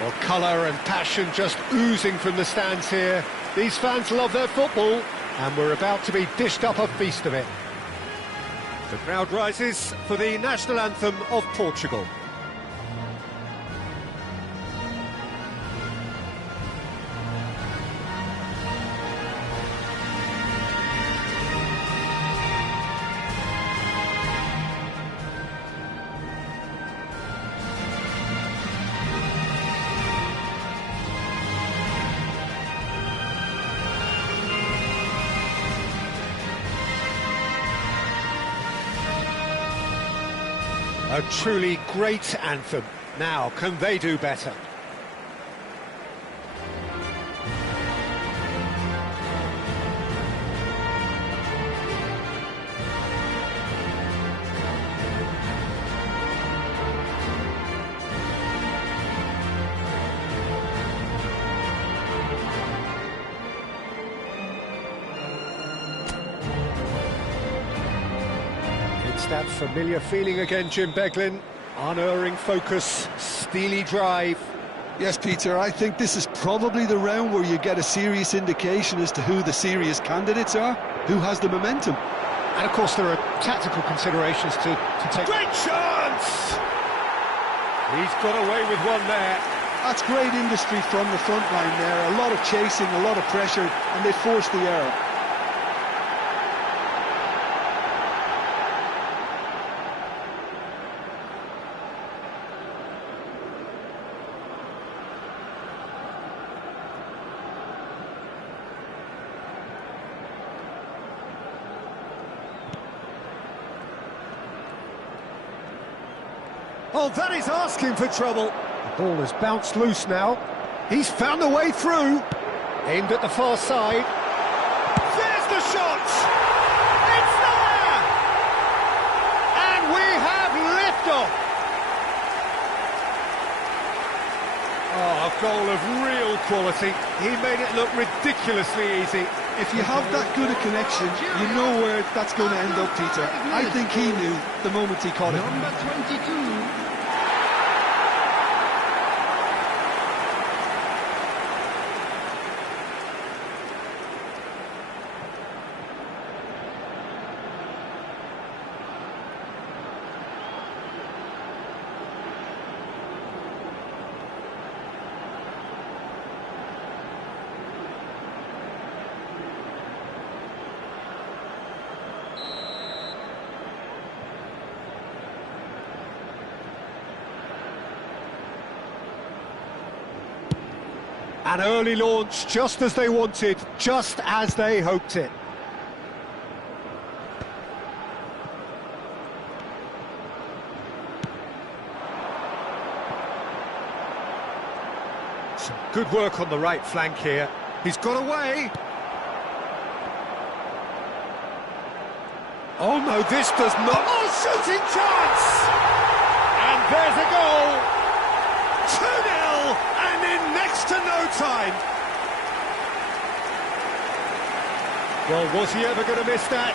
Well, colour and passion just oozing from the stands here. These fans love their football, and we're about to be dished up a feast of it. The crowd rises for the national anthem of Portugal. A truly great anthem. Now, can they do better? It's that familiar feeling again, Jim Beglin. Unerring focus, steely drive. Yes, Peter, I think this is probably the round where you get a serious indication as to who the serious candidates are, who has the momentum. And of course there are tactical considerations to take. Great chance! He's got away with one there. That's great industry from the front line there. A lot of chasing, a lot of pressure, and they forced the error. Oh, that is asking for trouble. The ball has bounced loose now. He's found a way through. Aimed at the far side. There's the shot! It's there! And we have liftoff! Oh, a goal of real quality. He made it look ridiculously easy. If you have that good a connection, you know where that's going to end up, Peter. I think he knew the moment he caught it. Number 22. An early launch, just as they wanted, just as they hoped it. Some good work on the right flank here. He's got away. Oh no, this does not... Oh, shooting chance! And there's a goal! 2-0, and in next to no time. Well, was he ever going to miss that?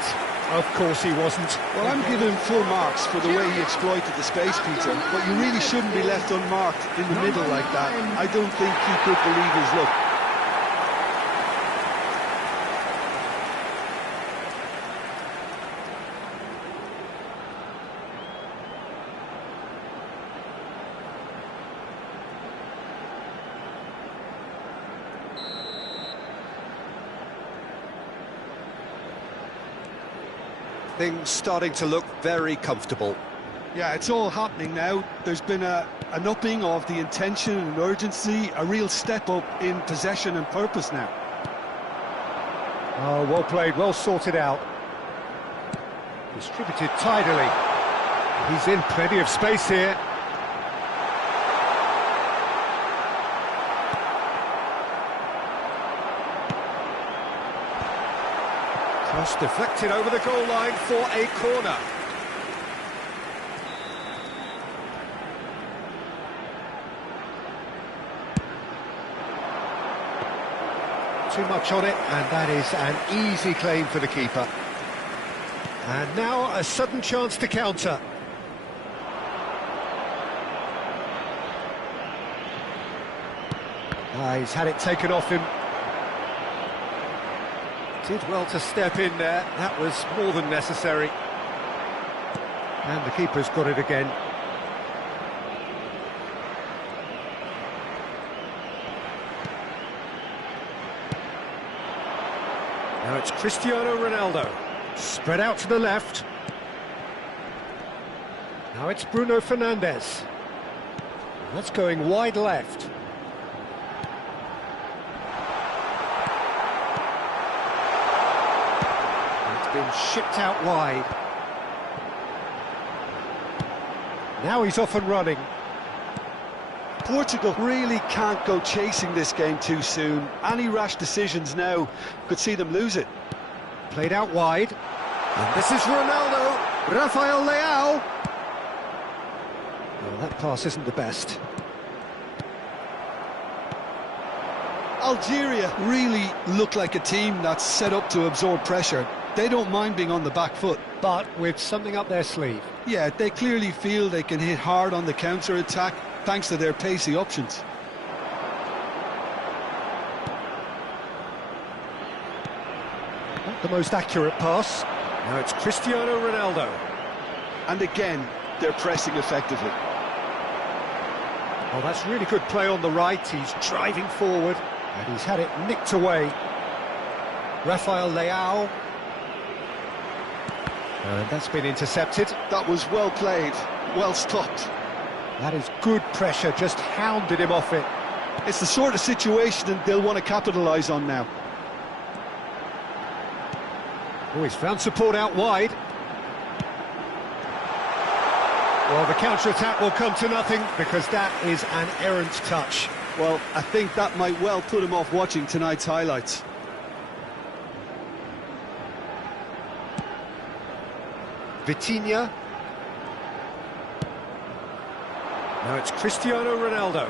Of course he wasn't. Well, I'm giving him full marks for the way he exploited the space, Peter, but you really shouldn't be left unmarked in the middle like that. I don't think he could believe his luck. Things starting to look very comfortable. Yeah, it's all happening now. There's been an upping of the intention and urgency, a real step up in possession and purpose now. Oh, well played, well sorted out. Distributed tidily. He's in plenty of space here. Cross deflected over the goal line for a corner. too much on it, and that is an easy claim for the keeper. And now a sudden chance to counter. He's had it taken off him. Did well to step in there, that was more than necessary. And the keeper's got it again. Now it's Cristiano Ronaldo. Spread out to the left. Now it's Bruno Fernandes. That's going wide left. It's been shipped out wide. Now he's off and running. Portugal really can't go chasing this game too soon. Any rash decisions now could see them lose it. Played out wide. And this is Ronaldo. Rafael Leao. Well, that pass isn't the best. Algeria really look like a team that's set up to absorb pressure. They don't mind being on the back foot. But with something up their sleeve. Yeah, they clearly feel they can hit hard on the counter-attack thanks to their pacey options. Not the most accurate pass. Now it's Cristiano Ronaldo. And again, they're pressing effectively. Oh, that's really good play on the right. He's driving forward, and he's had it nicked away. Rafael Leao. And that's been intercepted. That was well played, well stopped. That is good pressure, just hounded him off it. It's the sort of situation that they'll want to capitalise on now. Oh, he's found support out wide. Well, the counter-attack will come to nothing because that is an errant touch. Well, I think that might well put him off watching tonight's highlights. Vitinha. Now it's Cristiano Ronaldo.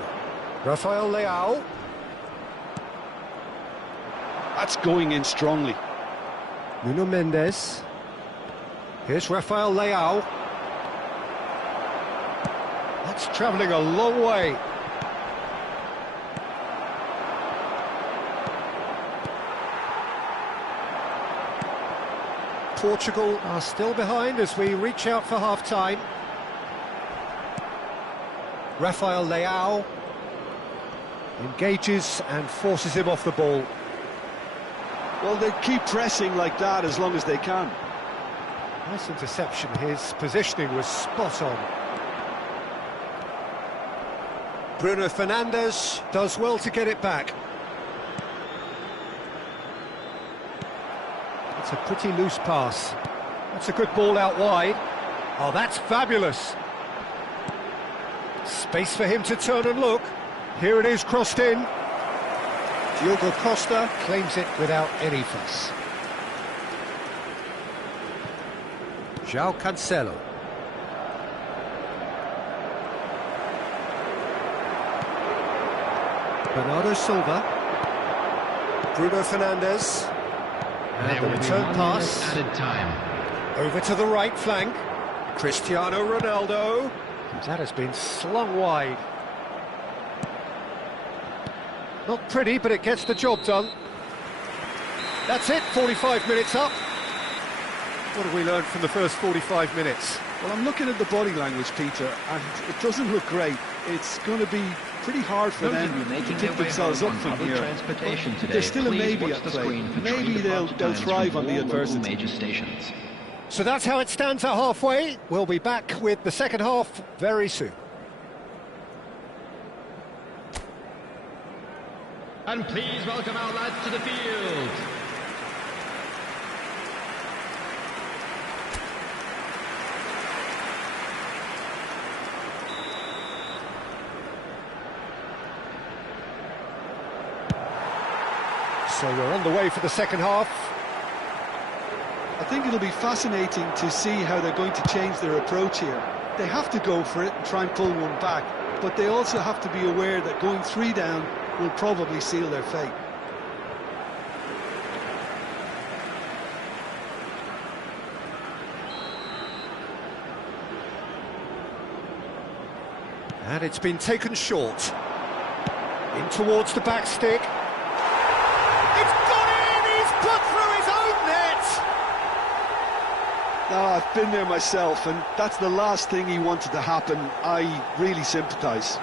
Rafael Leao. That's going in strongly. Nuno Mendes. Here's Rafael Leao. That's travelling a long way. Portugal are still behind as we reach out for half-time. Rafael Leao engages and forces him off the ball. Well, they keep pressing like that as long as they can. Nice interception, his positioning was spot on. Bruno Fernandes does well to get it back. It's a pretty loose pass. That's a good ball out wide. Oh, that's fabulous. Space for him to turn and look. Here it is, crossed in. Diogo Costa claims it without any fuss. João Cancelo. Bernardo Silva. Bruno Fernandes. And the return pass. Added time. Over to the right flank. Cristiano Ronaldo. That has been slung wide. Not pretty, but it gets the job done. That's it, 45 minutes up. What have we learned from the first 45 minutes? Well, I'm looking at the body language, Peter, and it doesn't look great. It's going to be pretty hard for them to pick themselves up from here. There's still a maybe at play. Maybe they'll thrive on the adversity. So that's how it stands at halfway. We'll be back with the second half very soon. And please welcome our lads to the field. So we're on the way for the second half. I think it'll be fascinating to see how they're going to change their approach here. They have to go for it and try and pull one back, but they also have to be aware that going 3 down will probably seal their fate. And it's been taken short. In towards the back stick. It's gone in! He's put through his own net! No, I've been there myself, and that's the last thing he wanted to happen. I really sympathise.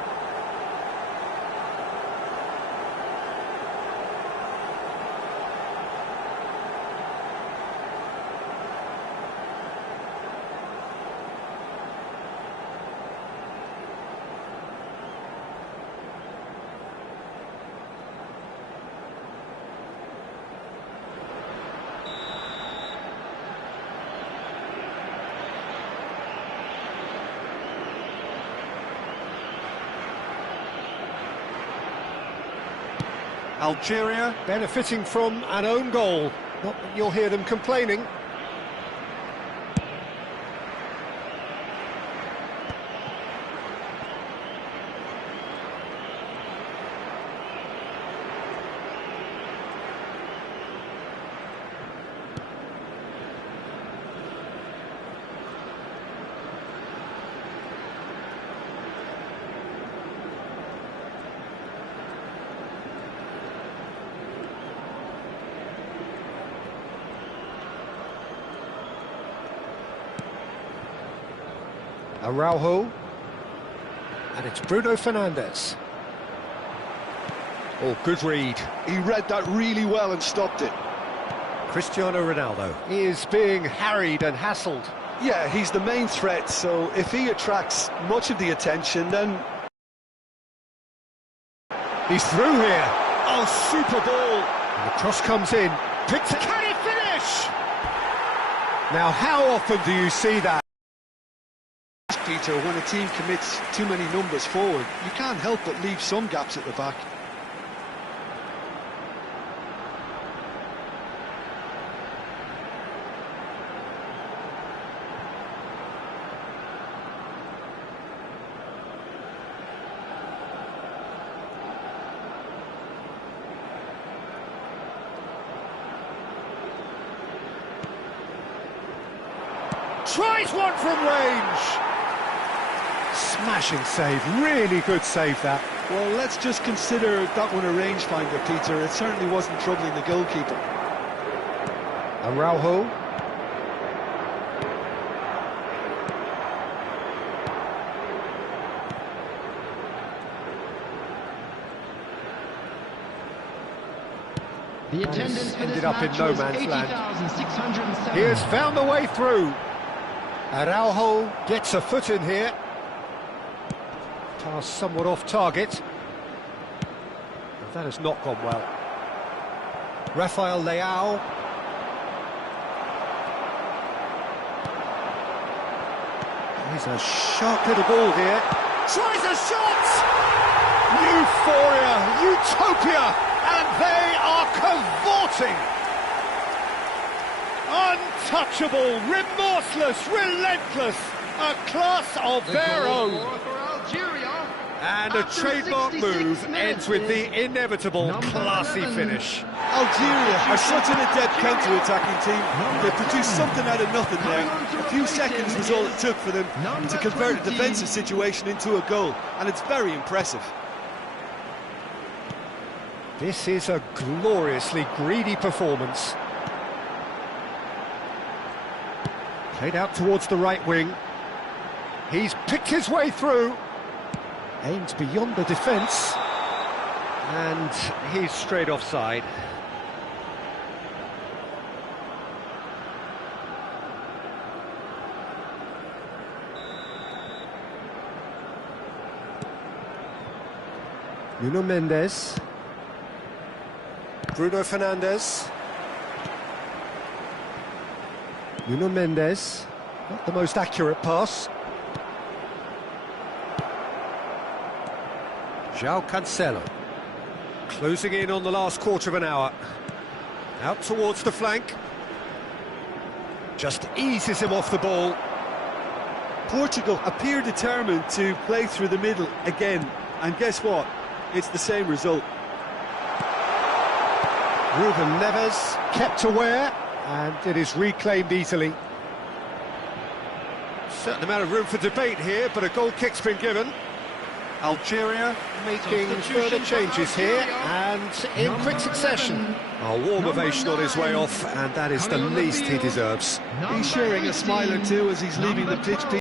Algeria benefiting from an own goal. Not that you'll hear them complaining. Araujo, and it's Bruno Fernandes. Oh, good read. He read that really well and stopped it. Cristiano Ronaldo is being harried and hassled. Yeah, he's the main threat, so if he attracts much of the attention, then... He's through here. Oh, super ball. And the cross comes in. Picked it. Can he finish? Now, how often do you see that? Peter, when a team commits too many numbers forward, you can't help but leave some gaps at the back. Tries one from range! Smashing save, really good save that. Well, let's just consider that one a rangefinder, Peter. It certainly wasn't troubling the goalkeeper. Araujo. The attendance for ended this up in match no was man's land. 80,607. He has found the way through. Araujo gets a foot in here. Pass somewhat off target. But that has not gone well. Rafael Leao. Here's a sharp little ball here. Tries a shot! Euphoria, utopia, and they are cavorting. Untouchable, remorseless, relentless, a class of their own. And a trademark move ends with the inevitable classy finish. Algeria are such an adept counter-attacking team. They produced something out of nothing there. A few seconds was all it took for them to convert a defensive situation into a goal, and it's very impressive. This is a gloriously greedy performance. Played out towards the right wing. He's picked his way through. Aims beyond the defence. And he's straight offside. Nuno Mendes. Bruno Fernandes. Nuno Mendes. Not the most accurate pass. João Cancelo. Closing in on the last quarter of an hour. Out towards the flank. Just eases him off the ball. Portugal appear determined to play through the middle again. And guess what? It's the same result. Ruben Neves kept aware, and it is reclaimed easily. Certain amount of room for debate here, but a goal kick's been given. Algeria making further changes here, and in quick succession. A warm ovation on his way off, and that is the least he deserves. He's sharing a smile or two as he's leaving the pitch.